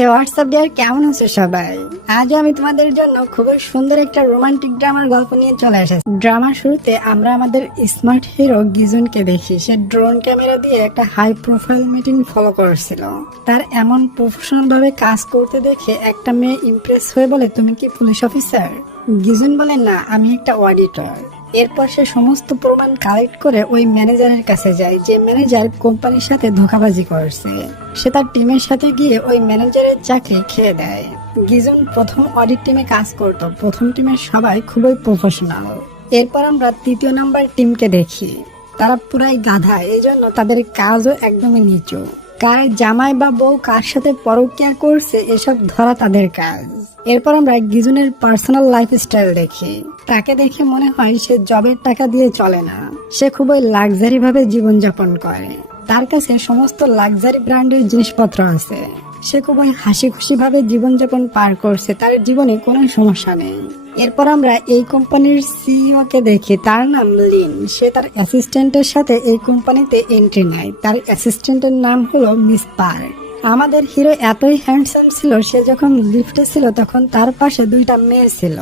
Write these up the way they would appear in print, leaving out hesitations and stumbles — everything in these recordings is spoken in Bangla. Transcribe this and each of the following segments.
হে হোয়াটসঅ্যাপ ডিয়ার, কেমন আছো সবাই? আজও আমি তোমাদের জন্য খুবই সুন্দর একটা রোমান্টিক ড্রামার গল্প নিয়ে চলে এসেছি। ড্রামার শুরুতে আমরা আমাদের স্মার্ট হিরো গিজুনকে দেখি। সে ড্রোন ক্যামেরা দিয়ে একটা হাই প্রোফাইল মিটিং ফলো করছিল। তার এমন প্রফেশনাল ভাবে কাজ করতে দেখে একটা মেয়ে ইমপ্রেস হয়ে বলে, তুমি কি পুলিশ অফিসার? গিজুন বলে, না, আমি একটা অডিটর। এরপর সে সমস্ত প্রমাণ কালেক্ট করে ওই ম্যানেজারের কাছে যায়, যে ম্যানেজার কোম্পানির সাথে ধোঁকাবাজি করছে। সে তার টিমের সাথে গিয়ে ওই ম্যানেজারের চাকরি খেয়ে দেয়। গিজুন প্রথম অডিট টিমে কাজ করত। প্রথম টিমের সবাই খুবই প্রফেশনাল। এরপর আমরা তৃতীয় নাম্বার টিমকে দেখি। তারা পুরাই গাধা, এই জন্য তাদের কাজও একদমই নিচু। কার জামাই বা বউ কার সাথে পরকীয়া করছে এসব ধরা তাদের কাজ। এরপর আমরা গিজুনের পার্সোনাল লাইফস্টাইল দেখি। তাকে দেখে মনে হয় সে জবের টাকা দিয়ে চলে না। সে খুবই লাক্সারি ভাবে জীবনযাপন করে। তার কাছে সমস্ত লাক্সারি ব্র্যান্ডের জিনিসপত্র আছে। সে খুবই হাসি খুশি ভাবে জীবনযাপন পার করছে। তার জীবনে কোনো সমস্যা নেই। এরপর আমরা এই কোম্পানির সিইও কে দেখি। তার নাম লিন। সে তার অ্যাসিস্ট্যান্টের সাথে এই কোম্পানিতে এন্ট্রি নেয়। তার অ্যাসিস্ট্যান্টের নাম হলো মিস পার্ক। আমাদের হিরো এতই হ্যান্ডসাম ছিল, সে যখন লিফটে ছিল তখন তার পাশে দুইটা মেয়ে ছিল।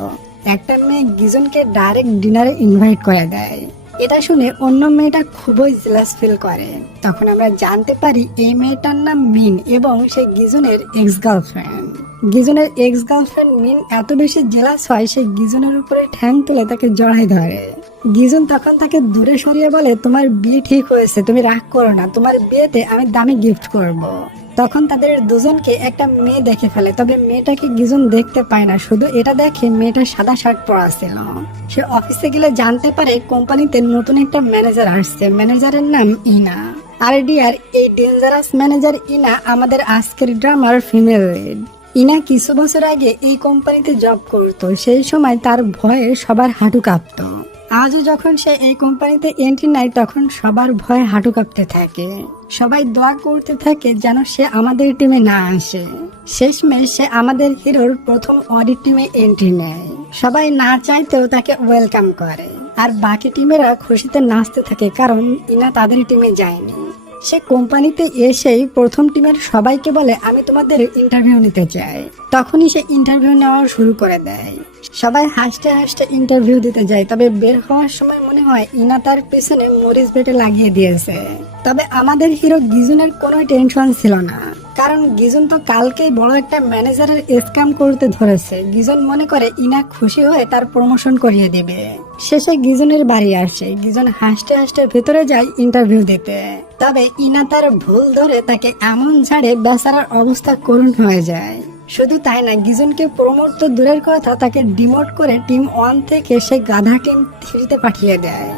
একটা মেয়ে গিজুনকে ডাইরেক্ট ডিনারে ইনভাইট করে দেয়। এটা শুনে অন্য মেয়েটা খুবই জেলাস ফিল করে। তখন আমরা জানতে পারি এই মেয়েটার নাম মিন এবং সে গিজুনের এক্স গার্লফ্রেন্ড। গিজুনের এক্স গার্লফ্রেন্ড মিন এত বেশি জেলাস হয়, সে গিজুনের উপরে ঠ্যাং তুলে তাকে জড়াই ধরে। গিজুন তখন তাকে দূরে সরিয়ে বলে, তোমার বিয়ে ঠিক হয়েছে, তুমি রাগ করো না, তোমার বিয়েতে আমি দামি গিফট করব। তখন তাদের দুজনকে একটা মেয়ে দেখে ফেলে, তবে মেয়েটাকে গিজুন দেখতে পায় না। শুধু এটা দেখে মেয়েটা সাদা শার্ট পরা ছিল। সে অফিসে গেলে জানতে পারে কোম্পানিতে নতুন একটা ম্যানেজার আসছে। ম্যানেজারের নাম ইনা। আর ডিয়ার, এই ডেঞ্জারাস ম্যানেজার ইনা আমাদের আজকের ড্রামার ফিমেল লিড। ইনা কিছু বছর আগে এই কোম্পানিতে জব করত। সেই সময় তার ভয়ে সবার হাঁটু কাঁপতো। আজও যখন সে এই কোম্পানিতে এন্ট্রি নেয় তখন সবার ভয়ে হাঁটু কাঁপতে থাকে। সবাই দোয়া করতে থাকে যেন সে আমাদের টিমে না আসে। শেষমেশ সে আমাদের হিরোর প্রথম অডিট টিমে এন্ট্রি নেয়। সবাই না চাইতেও তাকে ওয়েলকাম করে। আর বাকি টিমেরা খুশিতে নাচতে থাকে, কারণ ইনা তাদের টিমে যায়নি। সে কোম্পানিতে এসেই প্রথম টিমের সবাইকে বলে, আমি তোমাদের ইন্টারভিউ নিতে চাই। তখনই সে ইন্টারভিউ নেওয়া শুরু করে দেয়। সবাই হাসতে হাসতে ইন্টারভিউ দিতে যায়। তবে বের হওয়ার সময় মনে হয় ইনা তার পেছনে মরিচ বেটে লাগিয়ে দিয়েছে। তবে আমাদের হিরো গিজুনের কোনো টেনশন ছিল না, কারণ গিজুন তো কালকেই বড় একটা ম্যানেজারের স্ক্যাম করতে ধরেছে। গিজুন মনে করে ইনা খুশি হয়ে তার প্রমোশন করিয়ে দিবে। শেষে গিজুনের বাড়ি আসে। গিজুন হাসতে হাসতে ভেতরে যায় ইন্টারভিউ দিতে। তবে ইনা তার ভুল ধরে তাকে এমন ঝাড়ে বেচারার অবস্থা করুণ হয়ে যায়। শুধু তাই না, গিজুনকে প্রমোট তো দূরের কথা, তাকে ডিমোট করে টিম 1 থেকে সে গাধা টিম 3-তে পাঠিয়ে দেয়।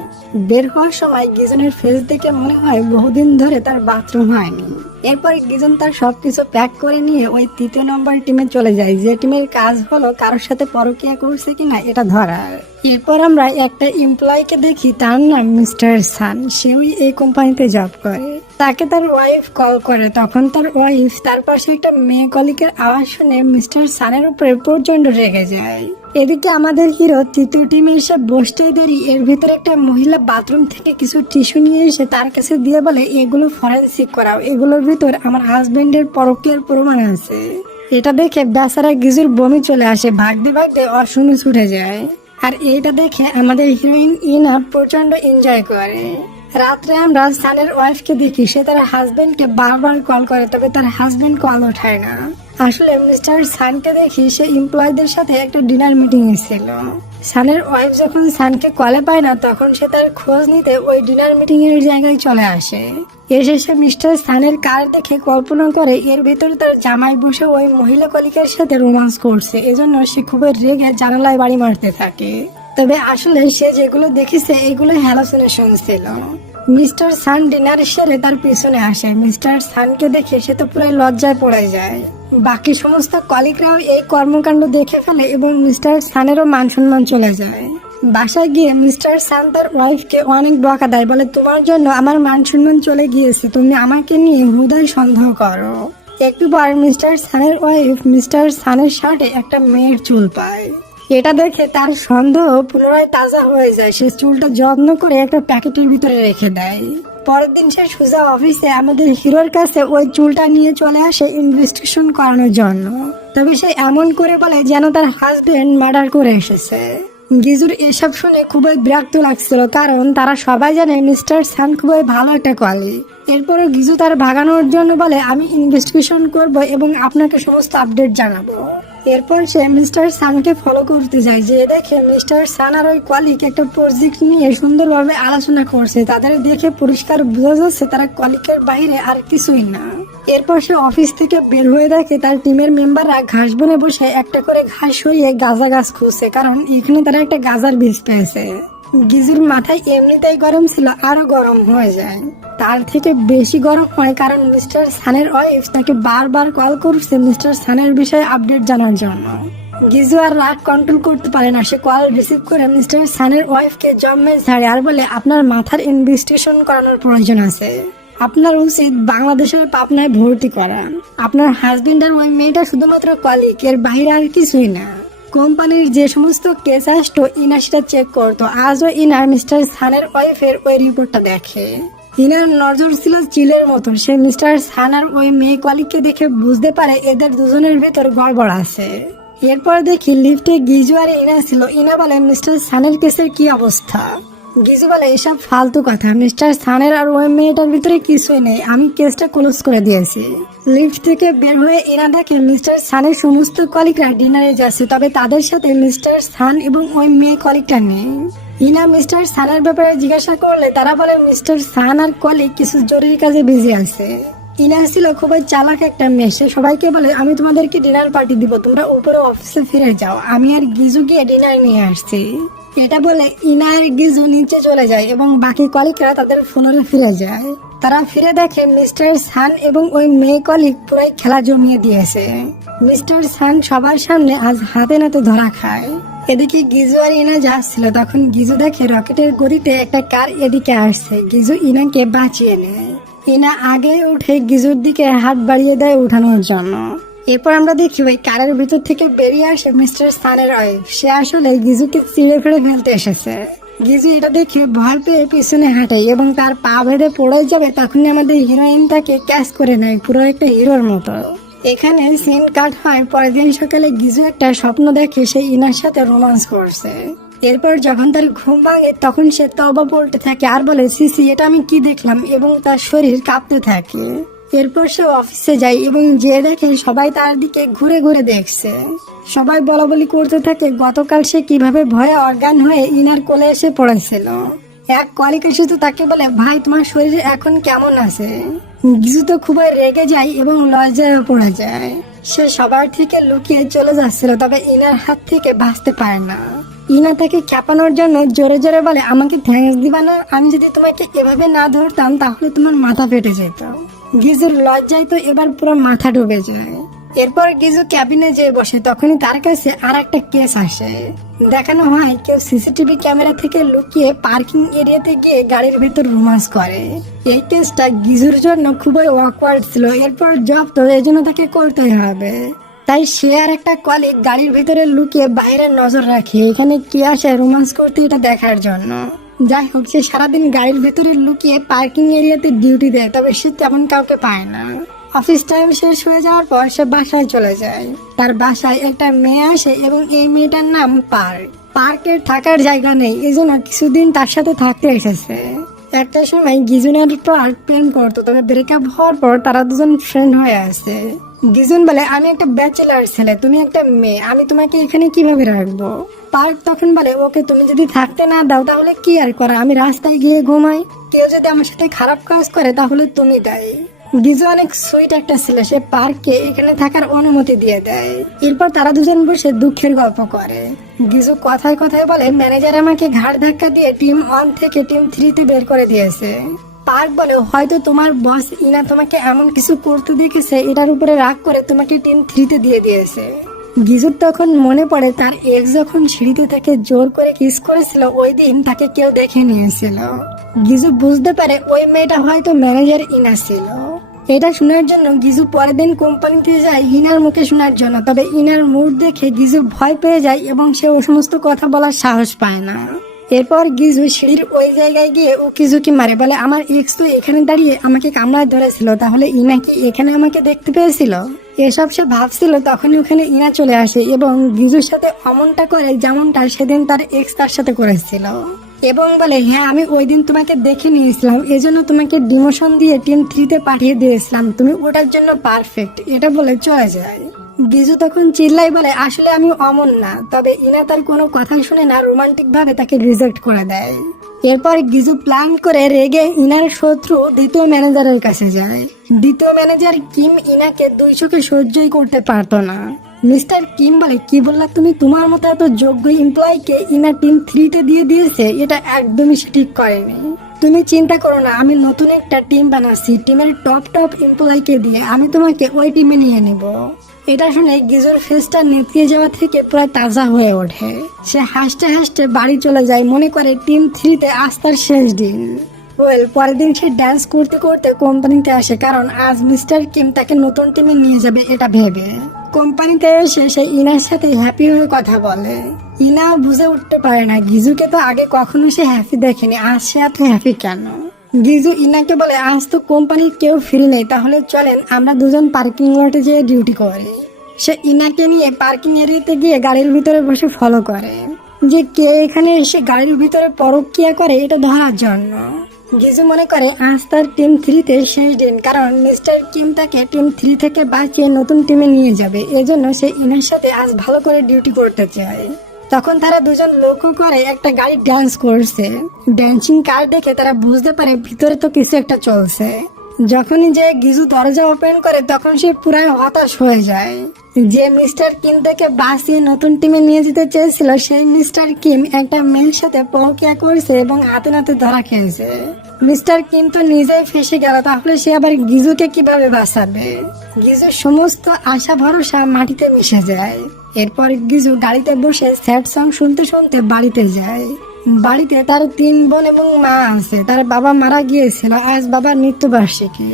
বের হওয়ার সময় গিজুনের ফেস দেখে মনে হয় বহুদিন ধরে তার বাথরুম হয়নি। এরপর গিজুন তার সবকিছু প্যাক করে নিয়ে ওই 3য় নম্বর টিমে চলে যায়, যে টিমের কাজ হলো কারোর সাথে পরকীয়া করছে কিনা এটা ধরার। এরপর আমরা একটা এমপ্লয়িকে দেখি, তার নাম মিস্টার সান। সেও এই কোম্পানিতে জব করে। তাকে তার ওয়াইফ কল করে। তখন তার ওয়াইফ তার পাশে একটা মেয়ে কলিকের আওয়াজ শুনে মিস্টার সানের উপরে প্রচন্ড রেগে যায়। এদিকে আমাদের হিরো 3য় টিমে এসে বসতেই দেরি, এর ভিতরে একটা মহিলা বাথরুম থেকে কিছু টিস্যু নিয়ে এসে তার কাছে দিয়ে বলে, এগুলো ফরেনসিক করাও, এগুলোর ভিতর আমার হাজবেন্ডের পরকীয়ার প্রমাণ আছে। এটা দেখে বেচারা গিজুর বমি চলে আসে। ভাগতে ভাগতে অসমে ছুটে যায়। আর এইটা দেখে আমাদের হিরোইন ইনা প্রচন্ড এনজয় করে। রাত্রে আমরা সানের ওয়াইফকে দেখি। সে তার হাজবেন্ডকে বারবার কল করে, তবে তার হাজবেন্ড কল ওঠায় না। আসলে মিস্টার সানকে দেখি সে এমপ্লয়ীদের সাথে একটা ডিনার মিটিং এ ছিল। সানের ওয়াইফ যখন সানকে কলে পায় না, তখন সে তার খোঁজ নিতে ওই ডিনার মিটিং এর জায়গায় চলে আসে। এসে সে মিস্টার সানের কার দেখে কল্পনা করে এর ভিতরে তার জামাই বসে ওই মহিলা কলিকের সাথে রোমান্স করছে। এজন্য সে খুবই রেগে জানালায় বাড়ি মারতে থাকে। তবে আসলে সে যেগুলো দেখেছে এগুলো হ্যালোসিনেশন ছিল। মিস্টার সান ডিনার সেরে তার পিছনে আসে। মিস্টার সানকে দেখে সে তো পুরো লজ্জায় পড়ে যায়। বাকি সমস্ত কলিগরাও এই কর্মকাণ্ড দেখে ফেলে এবং মিস্টার সানেরও মান সম্মান চলে যায়। বাসায় গিয়ে মিস্টার সান তার ওয়াইফকে অনেক বকা দেয়, বলে, তোমার জন্য আমার মান সম্মান চলে গিয়েছে, তুমি আমাকে নিয়ে হুদায় সন্দেহ করো। একটু পর মিস্টার সানের ওয়াইফ মিস্টার সানের শার্টে একটা মেয়ের চুল পায়। এটা দেখে তার সন্দেহ পুনরায় তাজা হয়ে যায়। সে চুলটা যত্ন করে একটা প্যাকেটের ভিতরে রেখে দেয়। পরের দিন সে সোজা অফিসে আমাদের হিরোর কাছে ওই চুলটা নিয়ে চলে আসে ইনভেস্টিগেশন করানোর জন্য। তবে সে এমন করে বলে যেন তার হাজবেন্ড মার্ডার করে এসেছে। গিজুর এসব শুনে খুবই বিরক্ত লাগছিল, কারণ তারা সবাই জানে মিস্টার সান খুবই ভালো একটা কোয়ালি। এরপরে গিজু তার ভাগানোর জন্য বলে আমি ইনভেস্টিগেশন করব এবং আপনাকে সমস্ত আপডেট জানাবো। এরপর সে মিস্টার সানকে ফলো করতে যায়, যে দেখে মিস্টার সান আর ওই কলিগ একটা প্রজেক্ট নিয়ে সুন্দরভাবে আলোচনা করছে। তাদের দেখে পরিষ্কার বোঝা যাচ্ছে তারা কলিগের বাইরে আর কিছুই না। এরপর সে অফিস থেকে বের হয়ে দেখে তার টিমের মেম্বাররা ঘাস বনে বসে একটা করে ঘাস সরিয়ে গাঁজা গাছ খুঁজছে, কারণ এখানে তারা একটা গাঁজার বীজ পেয়েছে। গিজুর মাথায় এমনিতেই গরম ছিল, আরো গরম হয়ে যায়। তার থেকে বেশি গরম হয় কারণ মিস্টার সানের ওয়াইফ তাকে বারবার কল করছে মিস্টার সানের বিষয়ে আপডেট জানার জন্য। গিজু আর রাগ কন্ট্রোল করতে পারে না, সে কল রিসিভ করে মিস্টার সানের ওয়াইফকে জম্মে ছাড়ে আর বলে আপনার মাথার ইনভেস্টিগেশন করানোর প্রয়োজন আছে। আপনার উচিত বাংলাদেশের পাবনায় ভর্তি করা। আপনার হাজবেন্ড আর ওই মেয়েটা শুধুমাত্র কলিগ, এর বাইরে আর কিছুই না। কোম্পানির যে সমস্ত কেস আসতো ইনা সেটা চেক করতো। আজও ইনার মিস্টার সানের ওয়াইফের ওই রিপোর্টটা দেখে। ইনার নজর ছিল চিলের মতো। সে মিস্টার সান আর ওই মেয়ে কলিগকে দেখে বুঝতে পারে এদের দুজনের ভেতর গড়বড় আছে। এরপর দেখি লিফটে গিজু আর ইনা ছিল। ইনা বলে মিস্টার সানের কেসের কি অবস্থা। গিজু বলে এসব ফালতু কথা, মিস্টার সানের আর ওই মেয়েটার ভিতরে কিছুই নেই, আমি কেসটা ক্লোজ করে দিয়েছি। লিফট থেকে বের হয়ে ইনা দেখে মিস্টার সানের সমস্ত কলিগরা ডিনারে যাচ্ছে, তবে তাদের সাথে মিস্টার সান এবং ওই মেয়ে কলিগটা নেই। ইনা মিস্টার সানের ব্যাপারে জিজ্ঞাসা করলে তারা বলে মিস্টার সান আর কলিগ কিছু জরুরি কাজে বিজি আছে। ইনা ছিল খুবই চালাক একটা মেয়ে। সে সবাইকে বলে আমি তোমাদেরকে ডিনার পার্টি দিব, তোমরা উপরে অফিসে ফিরে যাও, আমি আর গিজু গিয়ে ডিনার নিয়ে আসছি। এটা বলে ইনা আর গিজু নিচে চলে যায় এবং বাকি কলিগরা তাদের ফোনে ফিরে যায়। তারা ফিরে দেখে মিস্টার সান এবং ওই মেয়ে কলিগ পুরাই খেলা জমিয়ে দিয়েছে। মিস্টার সান সবার সামনে আজ হাতে নাতে ধরা খায়। এদিকে গিজু আর ইনা যাচ্ছিল, তখন গিজু দেখে রকেটের গতিতে একটা কার এদিকে আসছে। গিজু ইনাকে বাঁচিয়ে নেয়। ইনা আগে উঠে গিজুর দিকে হাত বাড়িয়ে দেয় উঠানোর জন্য। এরপর আমরা দেখি ওই কারের ভিতর থেকে বেরিয়ে আসে মিস্টার সানের ওয়াইফ। সে আসলে গিজুকে চিড়ে ফেড়ে ফেলতে এসেছে। গিজু এটা দেখে ভয় পেয়ে পিছনে হাঁটে এবং তার পা ভেদে পড়ে যাবে, তখনই আমাদের হিরোইন তাকে ক্যাচ করে নেয় পুরো একটা হিরোর মতো। এখানে সিন কাট হয়। পরের দিন সকালে গিজু একটা স্বপ্ন দেখে সে ইনার সাথে রোমান্স করছে। এরপর যখন তার ঘুম ভাঙে তখন সে তওবা পড়তে থাকে আর বলে সিসি এটা আমি কি দেখলাম, এবং তার শরীর কাঁপতে থাকে। এরপর সে অফিসে যায় এবং যে দেখে সবাই তার দিকে ঘুরে ঘুরে দেখছে। সবাই বলাবলি করতে থাকে গতকাল সে কিভাবে ভয়ে অজ্ঞান হয়ে ইনার কোলে এসে পড়েছিল। এক কলিগ এসে তো তাকে বলে ভাই তোমার শরীর এখন কেমন আছে। গিজু তো খুবই রেগে যায় এবং লজ্জায় পড়ে যায়। সে সবার থেকে লুকিয়ে চলে যাচ্ছিল, তবে ইনার হাত থেকে বাঁচতে পারে না। ইনা তাকে খেপানোর জন্য জোরে জোরে বলে আমাকে থ্যাঙ্কস দিবা না, আমি যদি তোমাকে এভাবে না ধরতাম তাহলে তোমার মাথা ফেটে যেত। গিজুর লজ্জায় তো এবার পুরো মাথা ডুবে যায়। এরপর গিজু ক্যাবিনে যেয়ে বসে, তখনই তার কাছে আর একটা কেস আসে। দেখানো হয় কেউ সিসিটিভি ক্যামেরা থেকে লুকিয়ে পার্কিং এরিয়াতে গিয়ে গাড়ির ভেতর রোমান্স করে। এই কেসটা গিজুর জন্য খুবই অকওয়ার্ড ছিল। এরপর জব তো এই জন্য তাকে করতে হবে, তাই সে আর একটা কলিগ গাড়ির ভিতরে লুকিয়ে বাইরে নজর রাখে এখানে কি আসে রোমান্স করতে এটা দেখার জন্য। যাই হোক, সে সারাদিন গাড়ির ভেতরে লুকিয়ে পার্কিং এরিয়াতে ডিউটি দেয়, তবে সে তেমন কাউকে পায় না। অফিস টাইম শেষ হয়ে যাওয়ার পর সে বাসায় চলে যায়। তার বাসায় একটা মেয়ে আসে এবং এই মেয়েটার নাম পার্ক। পার্কের থাকার জায়গা নেই, এজন্য কিছুদিন তার সাথে থাকতে এসেছে। একটা সময় গিজুনের পার্ক প্রেম করতো, তবে ব্রেকআপ হওয়ার পর তারা দুজন ফ্রেন্ড হয়ে আছে। গিজুন বলে আমি একটা ব্যাচেলার ছেলে, তুমি একটা মেয়ে, আমি তোমাকে এখানে কিভাবে রাখবো। পার্ক তখন বলে ওকে তুমি যদি থাকতে না দাও তাহলে কি আর করা, আমি রাস্তায় গিয়ে ঘুমাই, কেউ যদি আমার সাথে খারাপ কাজ করে তাহলে তুমি দায়ী। গিজু অনেক সুইট একটা ছেলে, সে পার্ককে এখানে থাকার অনুমতি দিয়ে দেয়। এরপর তারা দুজন বসে দুঃখের গল্প করে। গিজু কথায় কথায় বলে ম্যানেজার আমাকে ঘাড় ধাক্কা দিয়ে টিম 1 থেকে টিম 3 তে বের করে দিয়েছে। পার্ক বলে হয়তো তোমার বস ইনা তোমাকে এমন কিছু করতে দেখেছে, এটার উপরে রাগ করে তোমাকে টিম 3 তে দিয়ে দিয়েছে। গিজুর তখন মনে পড়ে তার এক্স যখন সিঁড়িতে তাকে জোর করে কিস করেছিল ওই দিন তাকে কেউ দেখে নিয়েছিল। গিজু বুঝতে পারে ওই মেয়েটা হয়তো ম্যানেজার ইনা ছিল। এটা শোনার জন্য গিজু পরের দিন কোম্পানিতে যায় ইনার মুখে শোনার জন্য, তবে ইনার মুড দেখে গিজু ভয় পেয়ে যায় এবং সে ও সমস্ত কথা বলার সাহস পায় না। এরপর গিজু সিঁড়ির ওই জায়গায় গিয়ে উকিঝুঁকি মারে, বলে আমার এক্স তো এখানে দাঁড়িয়ে আমাকে কামড়ায় ধরেছিল, তাহলে ইনা কি এখানে আমাকে দেখতে পেয়েছিল? এসব সে ভাবছিল, তখনই ওখানে ইনা চলে আসে এবং গিজুর সাথে অমনটা করে যেমনটা সেদিন তার এক্স তার সাথে করেছিল, এবং বলে হ্যাঁ আমি ওই দিন তোমাকে দেখে নিয়েছিলাম, এজন্য তোমাকে ডিমোশন দিয়ে টিম 3-তে পাঠিয়ে দিয়েছিলাম, তুমি ওটার জন্য পারফেক্ট, এটা বলে চলে যায়। গিজু তখন চিল্লাই বলে আসলে আমি অমন না, তবে ইনা তার কোনো কথা শুনে না, রোমান্টিক ভাবে তাকে রিজেক্ট করে দেয়। এরপর গিজু প্ল্যান করে রেগে ইনার শত্রু দ্বিতীয় ম্যানেজারের কাছে যায়। দ্বিতীয় ম্যানেজার কিম ইনাকে 2 চোখে সহ্যই করতে পারতো না। মিস্টার কিম বলে কি বললা তুমি, তোমার মতো এত যোগ্য এমপ্লয়িকে ইনা টিম 3-তে দিয়ে দিয়েছে, এটা একদমই সে ঠিক করেনি। তুমি চিন্তা করো না, আমি নতুন একটা টিম বানাচ্ছি, টিমের টপ এমপ্লয়িকে দিয়ে আমি তোমাকে ওই টিমে নিয়ে নিব। এটা শুনে গিজুর ফেসটা নেতিয়ে যাওয়া থেকে প্রায় তাজা হয়ে ওঠে। সে হাসতে হাসতে বাড়ি চলে যায়, মনে করে টিম 3-তে আজ তার শেষ দিন। পরের দিন সে ডান্স করতে করতে কোম্পানিতে আসে, কারণ আজ মিস্টার কিম তাকে নতুন টিমে নিয়ে যাবে এটা ভেবে। কোম্পানিতে এসে সে ইনার সাথে হ্যাপি হয়ে কথা বলে। ইনাও বুঝে উঠতে পারে না, গিজুকে তো আগে কখনো সে হ্যাপি দেখেনি, আজ সে এত হ্যাপি কেন। গিজু ইনাকে বলে আজ তো কোম্পানির কেউ ফ্রি নেই, তাহলে চলেন আমরা দুজন পার্কিং লটে যেয়ে ডিউটি করি। সে ইনাকে নিয়ে পার্কিং এরিয়াতে গিয়ে গাড়ির ভিতরে বসে ফলো করে যে কে এখানে এসে গাড়ির ভিতরে পরক্রিয়া করে এটা ধরার জন্য। গিজু মনে করে আজ তার টিম 3-তে শেষ দিন, কারণ মিস্টার কিম তাকে টিম 3 থেকে বাঁচিয়ে নতুন টিমে নিয়ে যাবে, এজন্য সে ইনার সাথে আজ ভালো করে ডিউটি করতে চায়। তখন তারা দুজন লক্ষ্য করে একটা গাড়ি ডান্স করছে। ড্যান্সিং কার দেখে তারা বুঝতে পারে ভিতরে তো কিছু একটা চলছে। যখনই যে গিজু দরজা ওপেন করে তখন সে পুরাই হতাশ হয়ে যায়। যে মিস্টার কিম তাকে বাঁচিয়ে নতুন টিমে নিয়ে যেতে চেয়েছিল, সেই মিস্টার কিম একটা মেয়ের সাথে পরকীয়া করছে এবং হাতে নাতে ধরা খেয়েছে। মিস্টার কিম তো নিজেই ফেসে গেল, তাহলে সে আবার গিজুকে কিভাবে বাঁচাবে? গিজুর সমস্ত আশা ভরসা মাটিতে মিশে যায়। এরপর গিজু গাড়িতে বসে স্যাড সং শুনতে শুনতে বাড়িতে যায়। বাড়িতে তার 3 বোন এবং মা আছে। তার বাবা মারা গিয়েছিল, আজ বাবার মৃত্যুবার্ষিকী।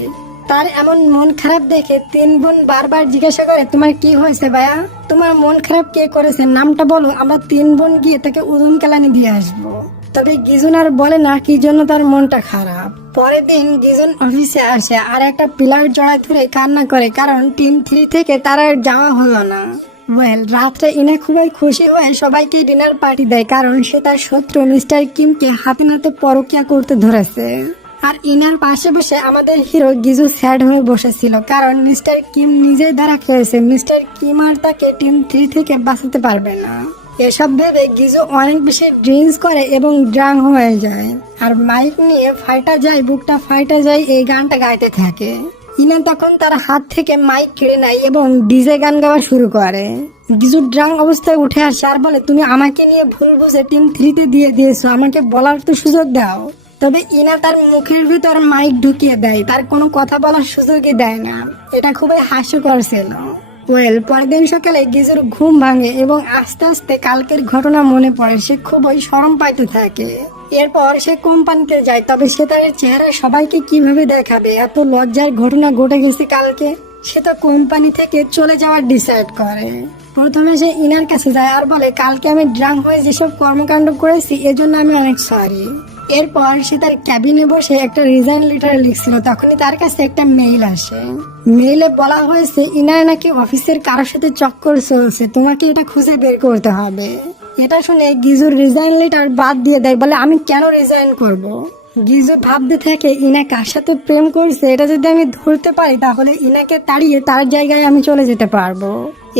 তার এমন মন খারাপ দেখে 3 বোন বারবার জিজ্ঞাসা করে তোমার কি হয়েছে ভাইয়া, তোমার মন খারাপ কে করেছে, নামটা বলো, আমরা 3 বোন গিয়ে তাকে উদুম কেলানি দিয়ে আসবো। তবে গিজুন আর বলে না কি জন্য তার মনটা খারাপ। পরের দিন গিজুন অফিসে আসে আর একটা পিলার জড়ায় ধরে কান্না করে, কারণ টিম 3 থেকে তার আর যাওয়া হলো না। রাত্রে ইনা খুবই খুশি হয়ে সবাইকে ডিনার পার্টি দেয়, কারণ সে তার শত্রু মিস্টার কিমকে হাতে নাতে পরকীয়া করতে ধরেছে। আর ইনার পাশে বসে আমাদের হিরো গিজু স্যাড হয়ে বসেছিল, কারণ মিস্টার কিম নিজেই ধরা খেয়েছে। মিস্টার কিম আর তাকে টিম 3 থেকে বাঁচাতে পারবে না। এসব ভেবে গিজু অনেক বেশি ড্রিঙ্কস করে এবং ড্রাং হয়ে যায়, আর মাইক নিয়ে ফাইটা যায় বুকটা ফাইটা যায় এই গানটা গাইতে থাকে। ইনা তখন তার হাত থেকে মাইক কেড়ে নেয় এবং ডিজে গান গাওয়া শুরু করে। গিজু ড্রাং অবস্থায় উঠে আসে আর বলে তুমি আমাকে নিয়ে ভুল বুঝে টিম 3-তে দিয়ে দিয়েছো, আমাকে বলার তো সুযোগ দাও। তবে ইনা তার মুখের ভিতর মাইক ঢুকিয়ে দেয়, তার কোনো কথা বলার সুযোগই দেয় না। এটা খুবই হাস্যকর ছিল। পরের দিন সকালে গিজুর ঘুম ভাঙে এবং আস্তে আস্তে কালকের ঘটনা মনে পড়ে। সে খুবই শরম পাইতে থাকে। এরপর সে কোম্পানিতে যায়, তবে সে তার চেহারা সবাইকে কিভাবে দেখাবে, এত লজ্জার ঘটনা ঘটে গেছে কালকে। সে তো কোম্পানি থেকে চলে যাওয়ার ডিসাইড করে। প্রথমে সে ইনার কাছে যায় আর বলে কালকে আমি ড্রাঙ্ক হয়ে যেসব কর্মকাণ্ড করেছি এজন্য আমি অনেক সরি। এরপর সে তার ক্যাবিনে বসে একটা রিজাইন লেটার লিখছিল, তখনই তার কাছে একটা মেইল আসে। মেইলে বলা হয়েছে ইনার নাকি অফিসের কারোর সাথে চক্কর চলছে, তোমাকে এটা খুঁজে বের করতে হবে। এটা শুনে গিজুর রিজাইন লেটার বাদ দিয়ে দেয়, বলে আমি কেন রিজাইন করব। গিজু ভাবতে থাকে ইনা কার সাথে প্রেম করছে, এটা যদি আমি ধরতে পারি তাহলে ইনাকে তাড়িয়ে তার জায়গায় আমি চলে যেতে পারবো।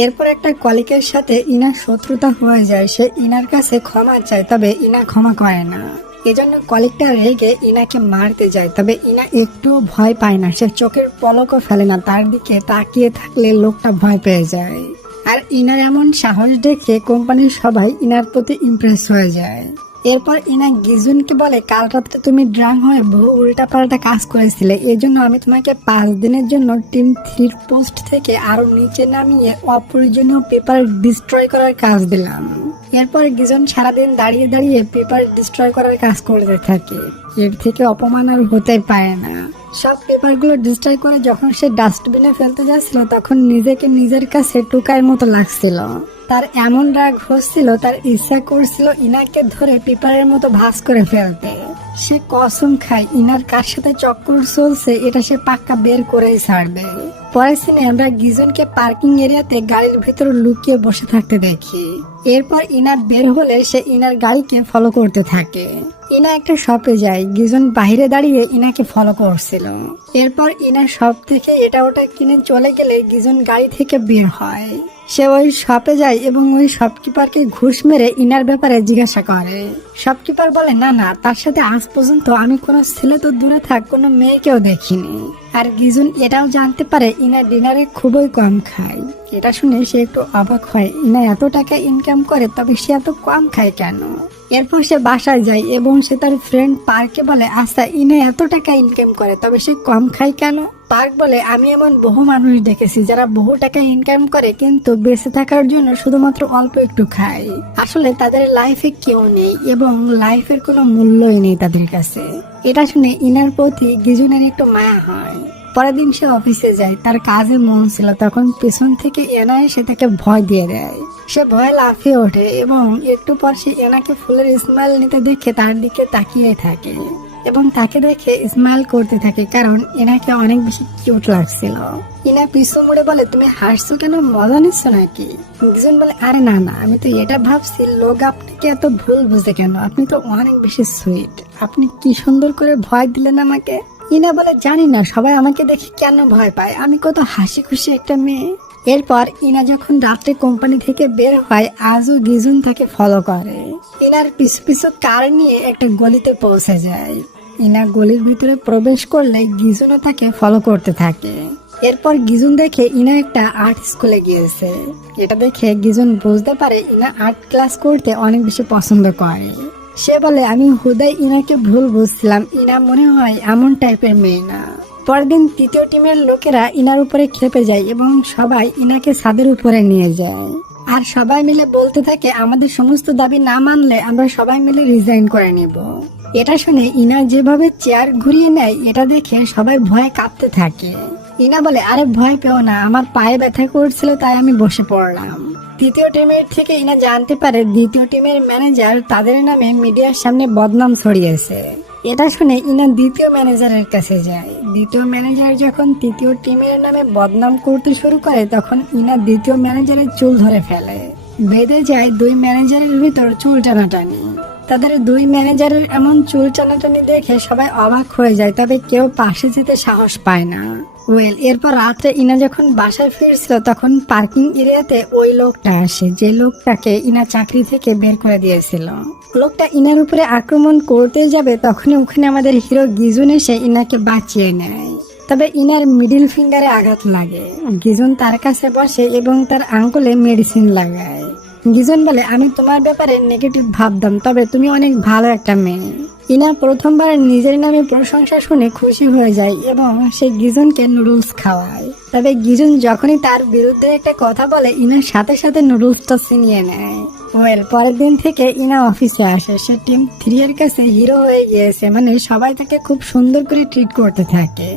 এরপর একটা কলিকের সাথে ইনার শত্রুতা হয়ে যায়। সে ইনার কাছে ক্ষমা চায়, তবে ইনা ক্ষমা করে না। এজন্য কলিকটা রেগে ইনাকে মারতে যায়, তবে ইনা একটুও ভয় পায় না। সে চোখের পলকও ফেলে না, তার দিকে তাকিয়ে থাকলে লোকটা ভয় পেয়ে যায়। আর ইনার এমন সাহস দেখে কোম্পানির সবাই ইনার প্রতি ইমপ্রেস হয়ে যায়। এরপর ইনা গিজুনকে বলে কাল রাত্রে তুমি ড্রাং হয়ে বহু উল্টাপাল্টা কাজ করেছিলে, এজন্য আমি তোমাকে 5 দিনের জন্য টিম 3 পোস্ট থেকে আরো নিচে নামিয়ে অপ্রয়োজনীয় পেপার ডিস্ট্রয় করার কাজ দিলাম। এরপর গিজন সারাদিন দাঁড়িয়ে দাঁড়িয়ে পেপার ডিস্ট্রয় করার কাজ করতে থাকে। এর থেকে অপমান আর হতে পারে না। সব পেপারগুলো ডিস্ট্রয় করে যখন সে ডাস্টবিনে ফেলতে যাচ্ছিল তখন নিজেকে নিজের কাছে টোকাইয়ের মতো লাগছিল। তার এমন রাগ হচ্ছিল, তার ইচ্ছা করছিল ইনাকে ধরে পেপারের মতো ভাঁজ করে ফেলতে। সে কসম খায় ইনার কার সাথে চক্কর চলছে এটা সে পাক্কা বের করেই ছাড়বে। পরের সিনে আমরা গিজনকে পার্কিং এরিয়াতে গাড়ির ভেতর লুকিয়ে বসে থাকতে দেখি। এরপর ইনা বের হলে সে ইনার গাড়িকে ফলো করতে থাকে। ইনা একটা শপে যায়, গিজন বাইরে দাঁড়িয়ে ইনাকে ফলো করছিল। এরপর ইনা শপ থেকে এটা ওটা কিনে চলে গেলে গিজন গাড়ি থেকে বের হয়। সে ওই শপে যায় এবং ওই শপকিপারকে ঘুষ মেরে ইনার ব্যাপারে জিজ্ঞাসা করে। শপকিপার বলে না না, তার সাথে আজ পর্যন্ত আমি কোনো ছেলে তো দূরে থাক কোনো মেয়েকেও দেখিনি। আর গিজন এটাও জানতে পারে ইনা ডিনারে খুবই কম খায়। এটা শুনে সে একটু অবাক হয়, ইনা এত টাকা ইনকাম করে তবে সে এত কম খায় কেন। এরপর সে বাসায় যায় এবং সে তার ফ্রেন্ড পার্ককে বলে আচ্ছা ইনা এত টাকা ইনকাম করে তবে সে কম খায় কেন। পার্ক বলে আমি এমন বহু মানুষ দেখেছি যারা বহু টাকা ইনকাম করে কিন্তু বেঁচে থাকার জন্য শুধুমাত্র অল্প একটু খায়। আসলে তাদের লাইফে কেউ নেই এবং লাইফের কোনো মূল্যই নেই তাদের কাছে। এটা শুনে ইনার প্রতি গিজনের একটু মায়া হয়। পরের দিন সে অফিসে যায়, তার কাজে মন ছিল, তখন পেছন থেকে এনা এসে তাকে ভয় দিয়ে দেয়। সে ভয় লাফিয়ে ওঠে এবং একটু পর সে এনাকে ফুলের স্মাইল নিতে দেখে তার দিকে তাকিয়ে থাকে এবং তাকে দেখে স্মাইল করতে থাকে কারণ এনাকে অনেক বেশি কিউট লাগছিল। ইনা পিছু মুড়ে বলে তুমি হাসছো কেন, মজা নিচ্ছ নাকি? গিজন বলে আরে না না, আমি তো এটা ভাবছি লোক আপনাকে এত ভুল বুঝে কেন, আপনি তো অনেক বেশি সুইট, আপনি কি সুন্দর করে ভয় দিলেন আমাকে। ইনা বলে জানি না সবাই আমাকে দেখে কেন ভয় পায়, আমি কত হাসি খুশি একটা মেয়ে। এরপর ইনা যখন রাত্রে কোম্পানি থেকে বের হয় আজও গিজুন তাকে ফলো করে। ইনার পিছু পিছু কার নিয়ে একটা গলিতে পৌঁছে যায়। ইনা গলির ভিতরে প্রবেশ করলে গিজুনও তাকে ফলো করতে থাকে। এরপর গিজুন দেখে ইনা একটা আর্ট স্কুলে গিয়েছে। এটা দেখে গিজুন বুঝতে পারে ইনা আর্ট ক্লাস করতে অনেক বেশি পছন্দ করে। সে বলে আমি হুদাই ইনাকে ভুল বুঝছিলাম, ইনা মনে হয় এমন টাইপের মেয়ে না। পরের দিন তৃতীয় টিমের লোকেরা ইনার উপরে খেপে যায় এবং সবাই ইনাকে ছাদের উপরে নিয়ে যায়। আর সবাই মিলে বলতে থাকে আমাদের সমস্ত দাবি না মানলে আমরা সবাই মিলে রিজাইন করে নেব। এটা শুনে ইনা যেভাবে চেয়ার ঘুরিয়ে নেয় এটা দেখে সবাই ভয়ে কাঁপতে থাকে। ইনা বলে আরে ভয় পেও না, আমার পায়ে ব্যথা করছিল তাই আমি বসে পড়লাম। তৃতীয় টিমের থেকে ইনা জানতে পারে দ্বিতীয় টিমের ম্যানেজার তাদের নামে মিডিয়ার সামনে বদনাম ছড়িয়েছে। এটা শুনে ইনা দ্বিতীয় ম্যানেজারের কাছে যায়। দ্বিতীয় ম্যানেজার যখন তৃতীয় টিমের নামে বদনাম করতে শুরু করে তখন ইনা দ্বিতীয় ম্যানেজারের চুল ধরে ফেলে। বেঁধে যায় দুই ম্যানেজারের ভিতর চুল টানাটানি। তাদের দুই ম্যানেজারের এমন চুল টানাটানি দেখে সবাই অবাক হয়ে যায়, তবে কেউ পাশে যেতে সাহস পায় না। এরপর রাত্রে ইনা যখন বাসায় ফিরছিল তখন পার্কিং এরিয়াতে ওই লোকটা আসে যে লোকটাকে ইনা চাকরি থেকে বের করে দিয়েছিল। লোকটা ইনার উপরে আক্রমণ করতে যাবে তখনই ওখানে আমাদের হিরো গিজুন এসে ইনাকে বাঁচিয়ে নেয়। তবে ইনার মিডিল ফিঙ্গারে আঘাত লাগে। গিজুন তার কাছে বসে এবং তার আঙ্গুলে মেডিসিন লাগায়। গিজন বলে আমি তোমার ব্যাপারে নেগেটিভ ভাবতাম, তবে তুমি অনেক ভালো একটা মেয়ে। ইনা প্রথমবার নিজের নামে প্রশংসা শুনে খুশি হয়ে যায় এবং সে গিজনকে নুডলস খাওয়ায়। তবে গিজন যখনই তার বিরুদ্ধে একটা কথা বলে ইনার সাথে সাথে নুডলসটা ছিনিয়ে নেয়। পরের দিন থেকে ইনা অফিসে আসে। সে টিম 3 এর কাছে হিরো হয়ে গিয়েছে, মানে সবাই তাকে খুব সুন্দর করে ট্রিট করতে থাকে।